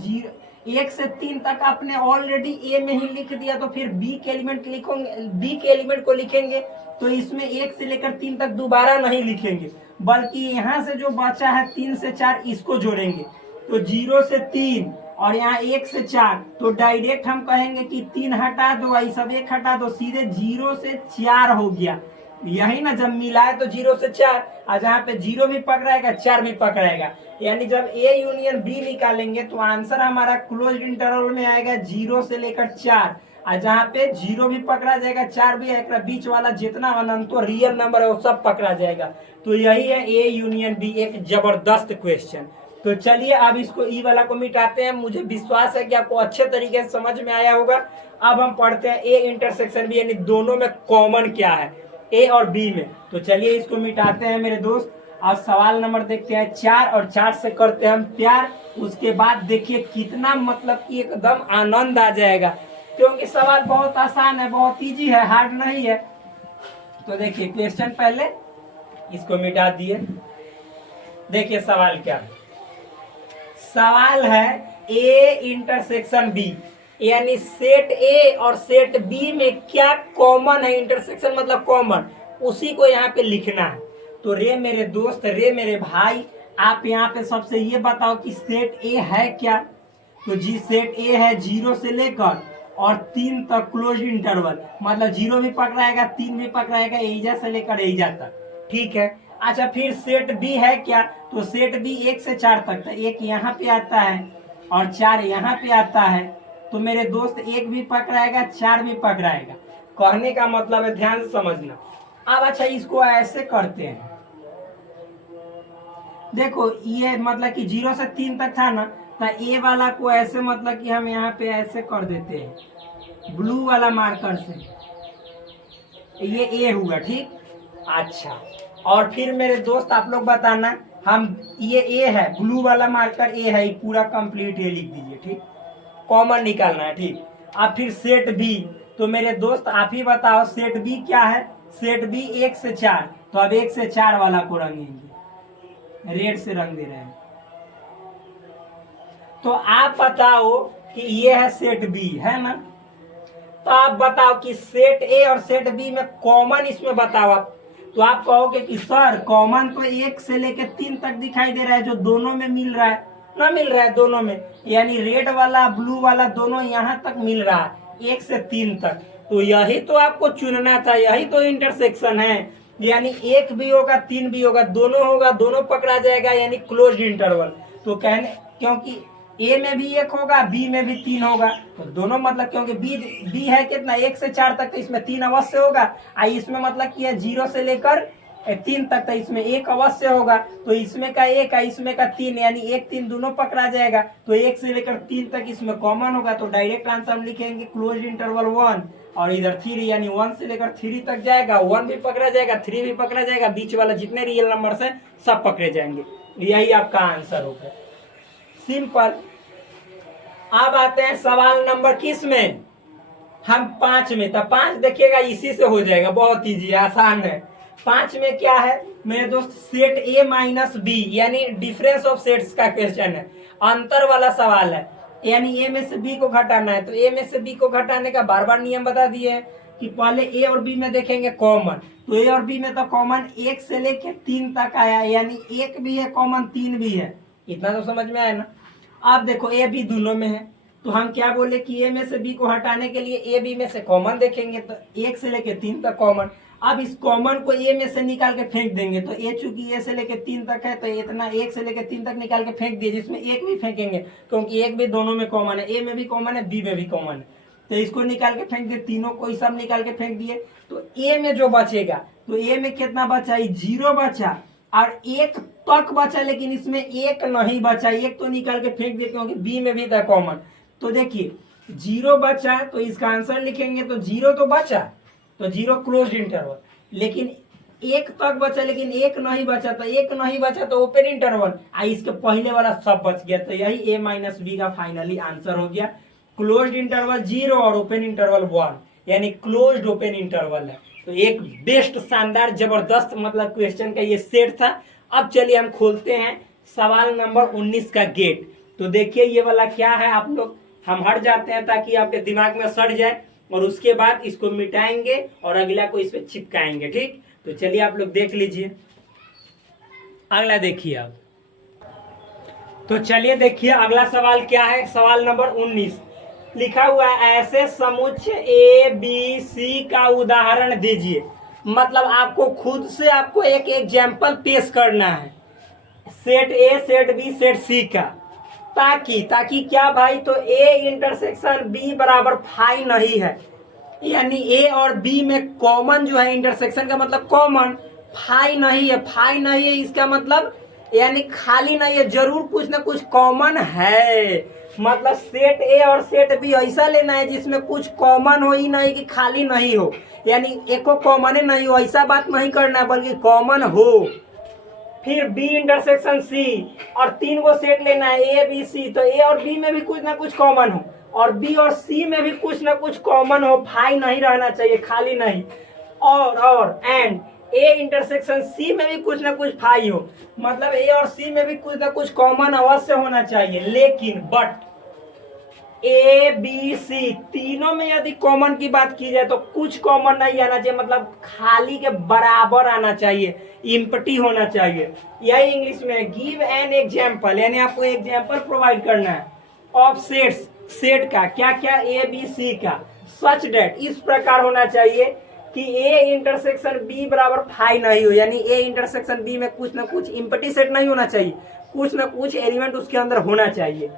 1 से 3 तक आपने ऑलरेडी ए में ही लिख दिया, तो फिर बी के एलिमेंट लिखोगे, बी के एलिमेंट को लिखेंगे तो इसमें 1 से लेकर 3 तक दोबारा नहीं लिखेंगे, बल्कि यहाँ से जो बचा है 3 से 4 इसको जोड़ेंगे। तो 0 से 3 और यहाँ 1 से 4, तो डायरेक्ट हम कहेंगे कि 3 हटा दो, ये सब 1 हटा दो, सीधे 0 से 4 हो गया। यही ना, जब मिलाए तो 0 से 4, और जहाँ पे 0 भी पकड़ाएगा 4 भी पकड़ाएगा, यानी जब ए यूनियन बी निकालेंगे तो आंसर हमारा क्लोज इंटरवल में आएगा 0 से लेकर 4, और जहाँ पे 0 भी पकड़ा जाएगा 4 भी आएगा, बीच वाला जितना अनंतो रियल नंबर है वो सब पकड़ा जाएगा। तो यही है ए यूनियन बी, एक जबरदस्त क्वेश्चन। तो चलिए अब इसको ई वाला को मिटाते हैं। मुझे विश्वास है कि आपको अच्छे तरीके से समझ में आया होगा। अब हम पढ़ते हैं ए इंटरसेक्शन बी, यानी दोनों में कॉमन क्या है ए और बी में। तो चलिए इसको मिटाते हैं मेरे दोस्त। अब सवाल नंबर देखते हैं 4, और 4 से करते हैं हम प्यार। उसके बाद देखिए कितना मतलब कि एकदम आनंद आ जाएगा, क्योंकि सवाल बहुत आसान है, बहुत इजी है, हार्ड नहीं है। तो देखिए क्वेश्चन पहले इसको मिटा दिए। देखिए सवाल क्या है, सवाल है ए इंटरसेक्शन बी, यानी सेट ए और सेट बी में क्या कॉमन है। इंटरसेक्शन मतलब कॉमन, उसी को यहाँ पे लिखना है। तो रे मेरे दोस्त, रे मेरे भाई, आप यहाँ पे सबसे ये बताओ कि सेट ए है क्या। तो जी सेट ए है 0 से लेकर और 3 तक क्लोज इंटरवल, मतलब 0 भी पकड़ाएगा 3 भी पकड़ाएगा, एजा से लेकर एजा तक, ठीक है। अच्छा फिर सेट बी है क्या, तो सेट बी 1 से 4 तक, तो 1 यहाँ पे आता है और 4 यहाँ पे आता है। तो मेरे दोस्त 1 भी पकड़ाएगा 4 भी पकड़ाएगा, कहने का मतलब है, ध्यान से समझना। अब अच्छा इसको ऐसे करते हैं, देखो ये मतलब कि 0 से 3 तक था ना, तो ए वाला को ऐसे मतलब कि हम यहाँ पे ऐसे कर देते हैं ब्लू वाला मार्कर से, ये ए हुआ, ठीक। अच्छा और फिर मेरे दोस्त आप लोग बताना, हम ये ए है, ब्लू वाला मार्कर ए है, पूरा कंप्लीट ए लिख दीजिए, ठीक। कॉमन निकालना है, ठीक। अब फिर सेट बी, तो मेरे दोस्त आप ही बताओ सेट बी क्या है। सेट बी 1 से 4, तो अब 1 से 4 वाला को रंगेंगे, रेड से रंग दे रहे हैं। तो आप बताओ कि ये है सेट बी, है ना। तो आप बताओ कि सेट ए और सेट बी में कॉमन इसमें बताओ आप। तो आप कहोगे कि सर कॉमन तो 1 से लेकर 3 तक दिखाई दे रहा है, जो दोनों में मिल रहा है ना, मिल रहा है दोनों में, यानी रेड वाला ब्लू वाला दोनों यहाँ तक मिल रहा है 1 से 3 तक। तो यही तो आपको चुनना था, यही तो इंटरसेक्शन है, यानी 1 भी होगा 3 भी होगा, दोनों होगा, दोनों पकड़ा जाएगा, यानी क्लोज्ड इंटरवल। तो कहने, क्योंकि ए में भी 1 होगा बी में भी 3 होगा, तो दोनों मतलब, क्योंकि बी है कितना 1 से 4 तक, तो इसमें 3 अवश्य होगा। इसमें मतलब कि 0 से लेकर 3 तक, तो इसमें 1 अवश्य होगा। तो इसमें का 1 है, इसमें का 3, यानी 1 3 दोनों पकड़ा जाएगा। तो 1 से लेकर 3 तक इसमें कॉमन होगा, तो डायरेक्ट आंसर हम लिखेंगे क्लोज इंटरवल 1, और इधर 3, यानी 1 से लेकर 3 तक जाएगा, 1 भी पकड़ा जाएगा 3 भी पकड़ा जाएगा, बीच वाला जितने रियल नंबर है सब पकड़े जाएंगे। यही आपका आंसर होगा, सिंपल। अब आते हैं सवाल नंबर किस में, हम 5 में। तो 5 देखिएगा इसी से हो जाएगा, बहुत इजी आसान है। 5 में क्या है मेरे दोस्त, सेट ए माइनस बी, यानी डिफरेंस ऑफ सेट्स का क्वेश्चन है, अंतर वाला सवाल है, यानी ए में से बी को घटाना है। तो ए में से बी को घटाने का बार बार नियम बता दिए है कि पहले ए और बी में देखेंगे कॉमन। तो ए और बी में तो कॉमन 1 से लेके 3 तक आया, यानी 1 भी है कॉमन 3 भी है, इतना तो समझ में आया ना। अब देखो ए बी दोनों में है, तो हम क्या बोले कि ए में से बी को हटाने के लिए ए बी में से कॉमन देखेंगे, तो 1 से लेके 3 तक कॉमन। अब इस कॉमन को ए में से निकाल के फेंक देंगे, तो ए चूंकि ए से लेके 3 तक है, तो इतना 1 से लेके 3 तक निकाल के फेंक दिए, जिसमें 1 भी फेंकेंगे, क्योंकि 1 भी दोनों में कॉमन है, ए में भी कॉमन है बी में भी कॉमन है। तो इसको निकाल के फेंक दिए, तीनों को सब निकाल के फेंक दिए। तो ए में जो बचेगा, तो ए में कितना बचा, 0 बचा और 1 तक बचा, लेकिन इसमें 1 नहीं बचा, 1 तो निकाल के फेंक दिए, क्योंकि बी में भी था कॉमन। तो देखिए 0 बचा, तो इसका आंसर लिखेंगे, तो 0 तो बचा, तो 0 क्लोज इंटरवल, लेकिन 1 तक बचा, लेकिन 1 नहीं बचा, तो 1 नहीं बचा तो ओपन इंटरवल, इसके पहले वाला सब बच गया। तो यही ए माइनस बी का फाइनली आंसर हो गया, क्लोज्ड इंटरवल 0 और ओपन इंटरवल 1, यानी क्लोज्ड ओपन इंटरवल है। तो एक बेस्ट शानदार जबरदस्त मतलब क्वेश्चन का ये सेट था। अब चलिए हम खोलते हैं सवाल नंबर 19 का गेट। तो देखिए ये वाला क्या है, आप लोग हम हट जाते हैं ताकि आपके दिमाग में सड़ जाए, और उसके बाद इसको मिटाएंगे और अगला को इस पे चिपकाएंगे, ठीक। तो चलिए आप लोग देख लीजिए, अगला देखिए आप। तो चलिए देखिए अगला सवाल क्या है। सवाल नंबर 19 लिखा हुआ है, ऐसे समुच्चय ए बी सी का उदाहरण दीजिए। मतलब आपको खुद से आपको एक एग्जाम्पल पेश करना है set A, set B, set C का, ताकि क्या भाई, तो ए इंटरसेक्शन बी बराबर फाई नहीं है, यानी ए और बी में कॉमन जो है इंटरसेक्शन का मतलब कॉमन, फाई नहीं है। फाई नहीं है इसका मतलब यानी खाली नहीं है, जरूर कुछ ना कुछ कॉमन है। मतलब सेट ए और सेट बी ऐसा लेना है जिसमें कुछ कॉमन हो ही नहीं कि खाली नहीं हो, यानी एको कॉमन ही नहीं हो, ऐसा बात नहीं करना है, बल्कि कॉमन हो। फिर बी इंटरसेक्शन सी, और 3 को सेट लेना है ए बी सी, तो ए और बी में भी कुछ ना कुछ कॉमन हो और बी और सी में भी कुछ ना कुछ कॉमन हो, फाई नहीं रहना चाहिए, खाली नहीं। और एंड ए इंटरसेक्शन सी में भी कुछ ना कुछ फाई हो, मतलब ए और सी में भी कुछ ना कुछ कॉमन अवश्य होना चाहिए। लेकिन बट ए बी सी तीनों में यदि कॉमन की बात की जाए तो कुछ कॉमन नहीं आना चाहिए, मतलब खाली के बराबर आना चाहिए, इम्पटी होना चाहिए। यही इंग्लिश में गिव एन एग्जाम्पल, यानी आपको एग्जाम्पल प्रोवाइड करना है ऑफ सेट्स, सेट का क्या क्या ए बी सी का, सच डेट इस प्रकार होना चाहिए कि ए इंटरसेक्शन बी बराबर फाई नहीं हो, यानी ए इंटरसेक्शन बी में कुछ ना कुछ इम्पटी सेट नहीं होना चाहिए, कुछ ना कुछ एलिमेंट उसके अंदर होना चाहिए।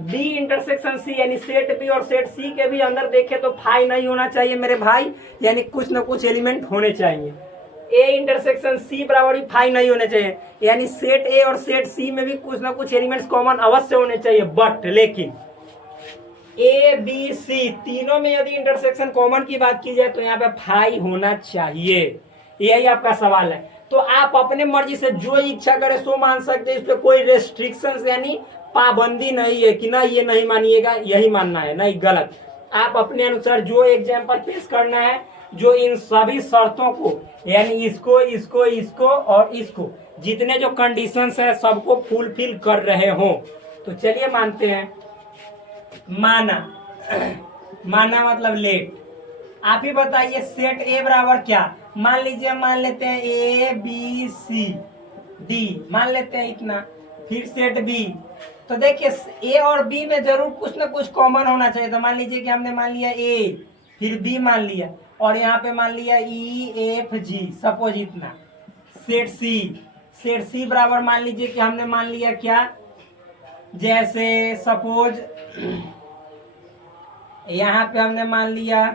बी इंटरसेक्शन सी यानी सेट बी और सेट सी के भी अंदर देखे तो फाई नहीं होना चाहिए मेरे भाई, यानी कुछ ना कुछ एलिमेंट होने चाहिए। ए इंटरसेक्शन सी बराबर भी फाई नहीं होने चाहिए, यानी सेट ए और सेट सी में भी कुछ ना कुछ एलिमेंट्स कॉमन अवश्य होने चाहिए। बट लेकिन ए बी सी तीनों में यदि इंटरसेक्शन कॉमन की बात की जाए तो यहाँ पे फाई होना चाहिए। यही आपका सवाल है। तो आप अपने मर्जी से जो इच्छा करे सो मान सकते हैं, इस पे कोई रेस्ट्रिक्शंस यानी पाबंदी नहीं है कि ना ये नहीं मानिएगा यही मानना है, नहीं, गलत। आप अपने अनुसार जो एग्जाम्पल पेश करना है जो इन सभी शर्तों को यानी इसको इसको इसको और इसको जितने जो कंडीशंस है सबको फुलफिल कर रहे हो। तो चलिए मानते हैं। माना माना मतलब लेट। आप ही बताइए सेट ए बराबर क्या, मान लीजिए मान लेते हैं ए बी सी डी, मान लेते हैं इतना। फिर सेट बी, तो देखिए ए और बी में जरूर कुछ ना कुछ कॉमन होना चाहिए। तो मान लीजिए कि हमने मान लिया ए, फिर बी मान लिया, और यहाँ पे मान लिया ई एफ जी, सपोज इतना। सेट सी बराबर मान लीजिए कि हमने मान लिया क्या, जैसे सपोज यहाँ पे हमने मान लिया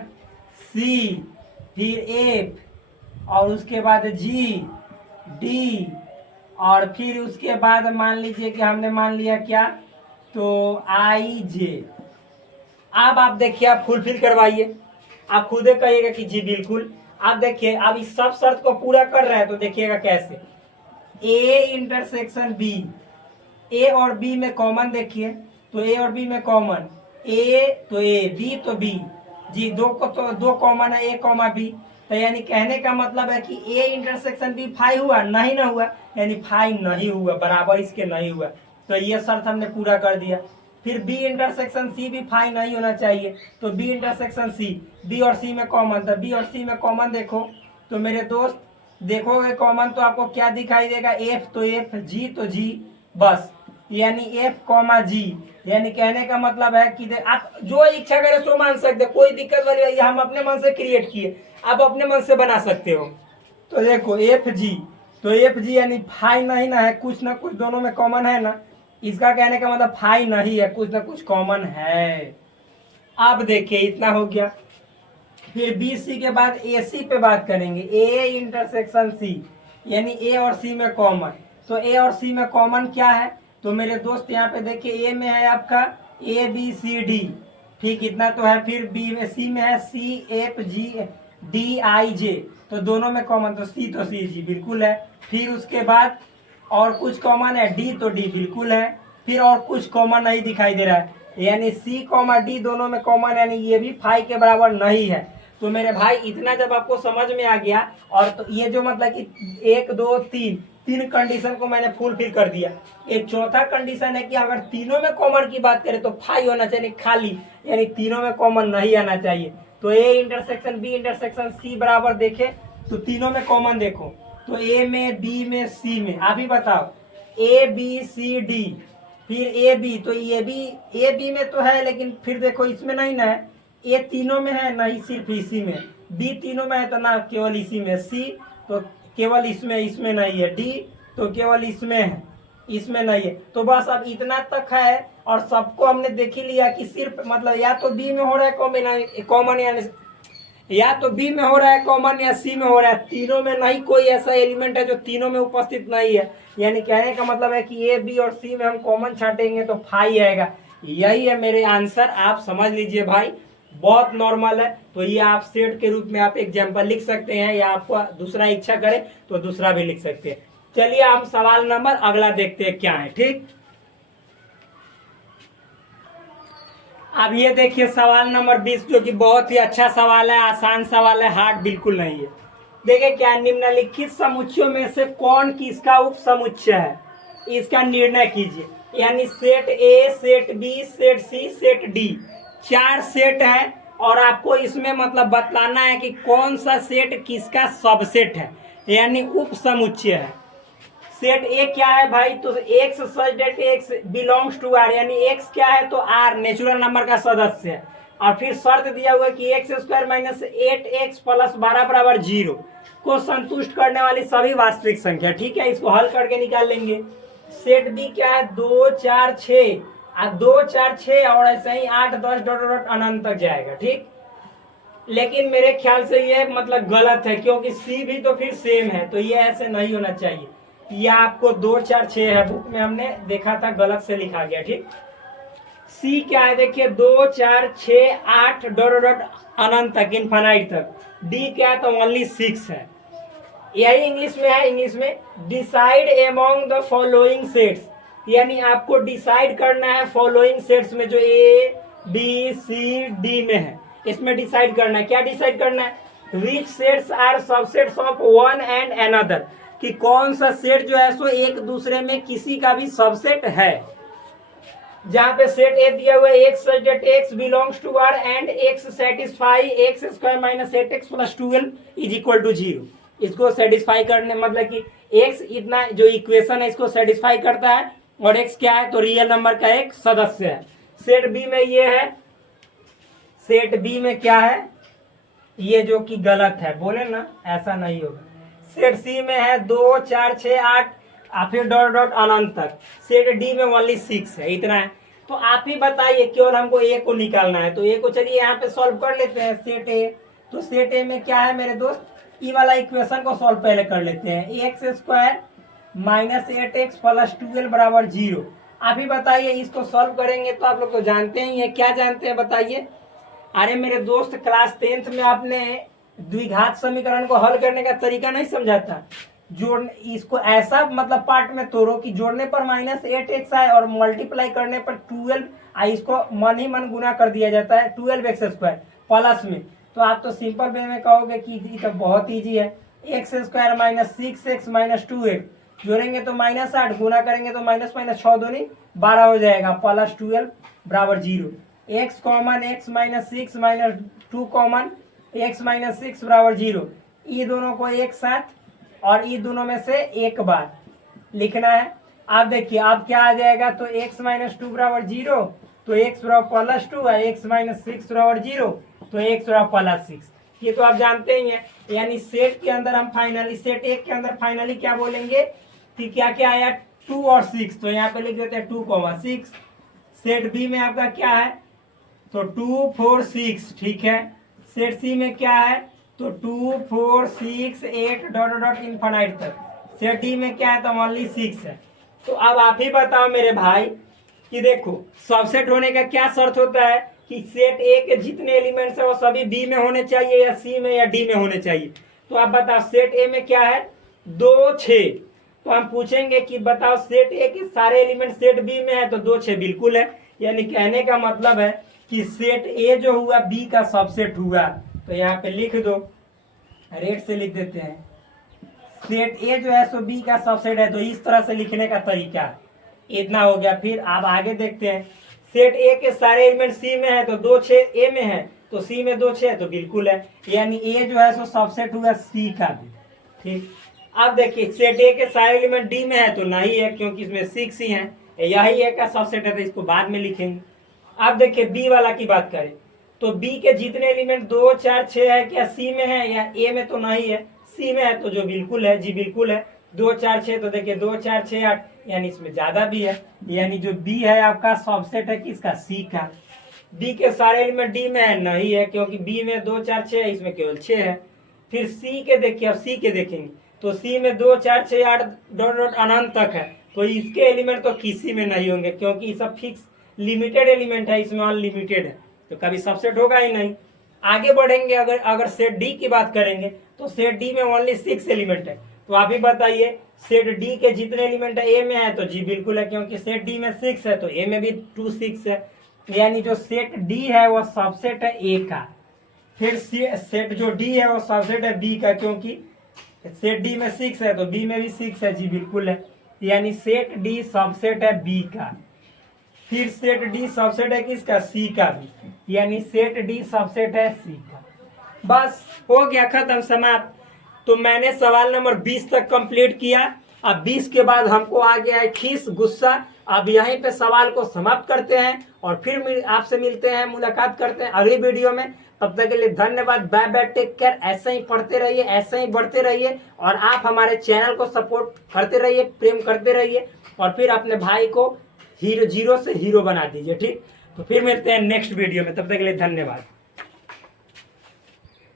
सी, फिर एफ, और उसके बाद जी डी, और फिर उसके बाद मान लीजिए कि हमने मान लिया क्या, तो आई जे। अब आप देखिए, आप फुलफिल करवाइए, आप खुद कहिएगा कि जी बिल्कुल। आप देखिए अब इस सब शर्त को पूरा कर रहे हैं तो देखिएगा कैसे। ए इंटरसेक्शन बी, ए और बी में कॉमन देखिए, तो ए और बी में कॉमन, ए तो ए, बी तो बी, जी दो को तो दो कॉमन है, ए कॉमा बी। तो यानी कहने का मतलब है कि ए इंटरसेक्शन बी फाई हुआ नहीं ना हुआ, यानी फाई नहीं हुआ, बराबर इसके नहीं हुआ। तो ये शर्त हमने पूरा कर दिया। फिर बी इंटरसेक्शन सी भी फाई नहीं होना चाहिए, तो बी इंटरसेक्शन सी, बी और सी में कॉमन, तो बी और सी में कॉमन देखो तो मेरे दोस्त देखोगे कॉमन तो आपको क्या दिखाई देगा, एफ तो एफ, जी तो जी, बस यानी एफ कॉमा जी। यानी कहने का मतलब है कि आप जो इच्छा करें सो मान सकते, कोई दिक्कत वाली है, हम अपने मन से क्रिएट किए, आप अपने मन से बना सकते हो। तो देखो एफ जी, तो एफ जी यानी फाई नहीं ना है, कुछ ना कुछ दोनों में कॉमन है ना, इसका कहने का मतलब फाई नहीं है, कुछ ना कुछ कॉमन है। अब देखिए इतना हो गया। फिर बी सी के बाद ए सी पे बात करेंगे, ए इंटरसेक्शन सी, यानी ए और सी में कॉमन। तो ए और सी में कॉमन क्या है, तो मेरे दोस्त यहाँ पे देखिए ए में है आपका ए बी सी डी, ठीक इतना तो है। फिर बी में सी में है C F G D I जे, तो दोनों में कॉमन, तो सी जी बिल्कुल है। फिर उसके बाद और कुछ कॉमन है, डी तो डी बिल्कुल है। फिर और कुछ कॉमन नहीं दिखाई दे रहा है, यानी सी कॉमा डी दोनों में कॉमन, यानी ये भी फाई के बराबर नहीं है। तो मेरे भाई इतना जब आपको समझ में आ गया, और तो ये जो मतलब कि 1 2 3 तीन कंडीशन को मैंने फुलफिल कर दिया। एक चौथा कंडीशन है कि अगर तीनों में कॉमन की बात करें तो फाई होना चाहिए खाली, यानी तीनों में कॉमन नहीं आना चाहिए। तो A intersection B intersection C बराबर देखे तो तीनों में कॉमन देखो, तो ए में बी में सी में, आप ही बताओ ए बी सी डी फिर ए बी, तो ए बी में तो है, लेकिन फिर देखो इसमें नहीं ना है। ए तीनों में है, नहीं सिर्फ इसी में। बी तीनों में है तो ना केवल इसी में। सी तो केवल इसमें नहीं है। डी तो केवल इसमें है, इसमें नहीं है। तो बस अब इतना तक है, और सबको हमने देख ही लिया कि सिर्फ मतलब या तो बी में हो रहा है कॉमन, या तो बी में हो रहा है कॉमन या सी में हो रहा है। तीनों में नहीं कोई ऐसा एलिमेंट है जो तीनों में उपस्थित नहीं है। यानी कहने का मतलब है कि ए बी और सी में हम कॉमन छांटेंगे तो फाई आएगा। यही है मेरे आंसर, आप समझ लीजिए भाई, बहुत नॉर्मल है। तो ये आप सेट के रूप में आप एग्जाम्पल लिख सकते हैं, या आपको दूसरा इच्छा करे तो दूसरा भी लिख सकते हैं। चलिए हम सवाल नंबर अगला देखते हैं क्या है। ठीक, अब ये देखिए सवाल नंबर 20, जो कि बहुत ही अच्छा सवाल है, आसान सवाल है, हार्ड बिल्कुल नहीं है। देखिए क्या, निम्नलिखित समुच्चयों में से कौन किसका उप समुच्चय है, इसका निर्णय कीजिए। यानी set A, set B, set C, set D, 4 set है, और आपको इसमें मतलब बतलाना है कि कौन सा सेट किसका सबसेट है, यानी उप समुच्चय है। सेट ए क्या है भाई, तो x such that x belongs to R, यानी एक्स क्या है तो आर नेचुरल नंबर का सदस्य है। और फिर शर्त दिया हुआ है कि x square minus 8x plus 12 बराबर 0 को संतुष्ट करने वाली सभी वास्तविक संख्या। ठीक है, इसको हल करके निकाल लेंगे। सेट बी क्या है, 2 4 6, 2 4 6 और ऐसे ही 8 10 डॉट डॉट अनंत तक जाएगा। ठीक, लेकिन मेरे ख्याल से ये मतलब गलत है, क्योंकि सी भी तो फिर सेम है, तो ये ऐसे नहीं होना चाहिए। यह आपको 2 4 6 है, बुक में हमने देखा था, गलत से लिखा गया। ठीक, सी क्या है देखिए, 2 4 6 8 डॉट डॉट अनंत तक, इनफाइनाइट तक। डी क्या है तो ओनली 6 है। यही इंग्लिश में है, इंग्लिश में decide among the following sets, यानी आपको डिसाइड करना है फॉलोइंग सेट्स में, जो ए बी सी डी में है, इसमें डिसाइड करना है। क्या डिसाइड करना है, which sets are subsets of one and another, कि कौन सा सेट जो है सो एक दूसरे में किसी का भी सबसेट है। जहां पे सेट ए दिया हुआ है, x such that x belongs to R and x satisfy x square minus 8x plus 12 is equal to 0। इसको सेटिस्फाई करने मतलब कि एक्स इतना जो इक्वेशन है इसको सेटिस्फाई करता है, और एक्स क्या है तो रियल नंबर का एक सदस्य है। सेट बी में ये है, सेट बी में क्या है, ये जो कि गलत है, बोले ना ऐसा नहीं होगा। सेट सी में है 2 4 6 8 फिर डॉट डॉट अनंत तक। सेट डी में ओनली 6 है, इतना है। तो आप ही बताइए, केवल हमको ए को निकालना है, तो ए को चलिए यहाँ पे सॉल्व कर लेते हैं। सेट ए, तो सेट ए में क्या है मेरे दोस्त, ई वाला इक्वेशन को सॉल्व पहले कर लेते हैं। X square minus 8x plus 12 बराबर 0। आप ही बताइए, इसको सॉल्व करेंगे तो आप लोग तो जानते ही हैं, क्या जानते हैं बताइए। अरे मेरे दोस्त, क्लास 10th में आपने द्विघात समीकरण को हल करने का तरीका नहीं समझा था। जोड़, इसको ऐसा मतलब पार्ट में तोड़ो कि जोड़ने पर माइनस 8x आए और मल्टीप्लाई करने पर 12, इसको मन ही मन गुना कर दिया जाता है 12x स्क्वायर प्लस में। तो आप तो सिंपल वे में कहोगे कि ये तो बहुत ईजी है। X square minus 6x minus 2x जोड़ेंगे तो माइनस 8, गुना करेंगे तो माइनस माइनस 6 दूनी 12 हो जाएगा, प्लस 12 बराबर 0। X common, x minus 6 minus 2 common, x minus 6 बराबर 0। ये दोनों को एक साथ और ये दोनों में से एक बार लिखना है। आप देखिए अब क्या आ जाएगा, तो x माइनस 2 बराबर 0, तो x बराबर प्लस 2 है, x माइनस 6 बराबर 0, तो x बराबर प्लस 6। ये तो आप जानते ही हैं। यानी सेट के अंदर हम फाइनली, सेट एक के अंदर फाइनली क्या बोलेंगे कि क्या क्या आया, 2 और 6, तो यहाँ पे लिख देते हैं 2, 6। सेट बी में आपका क्या है, तो 2 4 6, ठीक है। सेट सी में क्या है, तो 2 4 6 8 डॉट डॉट इनफाइनाइट तक। सेट डी में क्या है, तो ओनली 6 है। तो अब आप ही बताओ मेरे भाई कि देखो सबसेट होने का क्या शर्त होता है कि सेट ए के जितने एलिमेंट्स है वो सभी बी में होने चाहिए, या सी में, या डी में होने चाहिए। तो आप बताओ सेट ए में क्या है, 2 6, तो हम पूछेंगे कि बताओ सेट ए के सारे एलिमेंट सेट बी में है, तो 2 6 बिल्कुल है। यानी कहने का मतलब है कि सेट ए जो हुआ बी का सबसेट हुआ। तो यहाँ पे लिख दो, रेड से लिख देते हैं, सेट ए जो है सो बी का सबसेट है। तो इस तरह से लिखने का तरीका इतना हो गया। फिर आप आगे देखते हैं, सेट ए के सारे एलिमेंट सी में है, तो 2 6 ए में है, तो सी में 2 6 है, तो बिल्कुल है। यानी ए जो है सो सबसेट हुआ सी का भी। ठीक, अब देखिए सेट ए के सारे एलिमेंट डी में है, तो नहीं है क्योंकि इसमें 6 ही है। यही एक का सबसेट है, तो इसको बाद में लिखेंगे। अब देखिए बी वाला की बात करें तो बी के जितने एलिमेंट 2 4 6 है, क्या सी में है या ए में? तो नहीं है, सी में है, तो जो बिल्कुल है जी बिल्कुल है 2 4 6। तो देखिए 2 4 6 8, यानी इसमें ज्यादा भी है, यानी जो बी है आपका सबसेट है किसका? सी का। बी के सारे एलिमेंट डी में है? नहीं है, क्योंकि बी में 2 4 6 है, इसमें केवल 6 है। फिर सी के देखिए, अब सी के देखेंगे तो सी में 2 4 6 8 डॉट डॉट अनंत तक है, तो इसके एलिमेंट तो किसी में नहीं होंगे, क्योंकि ये सब फिक्स लिमिटेड एलिमेंट है, इसमें अनलिमिटेड है, तो कभी सबसेट होगा ही नहीं। आगे बढ़ेंगे, अगर सेट डी की बात करेंगे तो सेट डी में ओनली 6 एलिमेंट है। तो आप ही बताइए सेट डी के जितने एलिमेंट है ए में है? तो जी बिल्कुल है, क्योंकि सेट डी में 6 है, तो ए में भी 2 6 है, यानी जो सेट डी है वो सबसेट है ए का। फिर सेट जो डी है वो सबसेट है बी का, क्योंकि सेट डी में 6 है तो बी में भी 6 है, जी बिल्कुल है, यानी सेट डी सबसेट है बी का। फिर सेट डी सबसेट है किसका? सी का भी, यानी सेट डी सबसेट है सी का। बस हो गया, खत्म, समाप्त। तो मैंने सवाल नंबर 20 तक कंप्लीट किया। अब 20 के बाद हमको आ गया है खीस, गुस्सा। अब यहीं पे सवाल को समाप्त करते हैं और फिर आपसे मिलते हैं, मुलाकात करते हैं अगली वीडियो में। तब तक के लिए धन्यवाद, बाय बाय, टेक केयर। ऐसे ही पढ़ते रहिए, ऐसे ही बढ़ते रहिए, और आप हमारे चैनल को सपोर्ट करते रहिए, प्रेम करते रहिए, और फिर अपने भाई को हीरो, जीरो से हीरो बना दीजिए, ठीक। तो फिर मिलते हैं नेक्स्ट वीडियो में, तब तक के लिए धन्यवाद।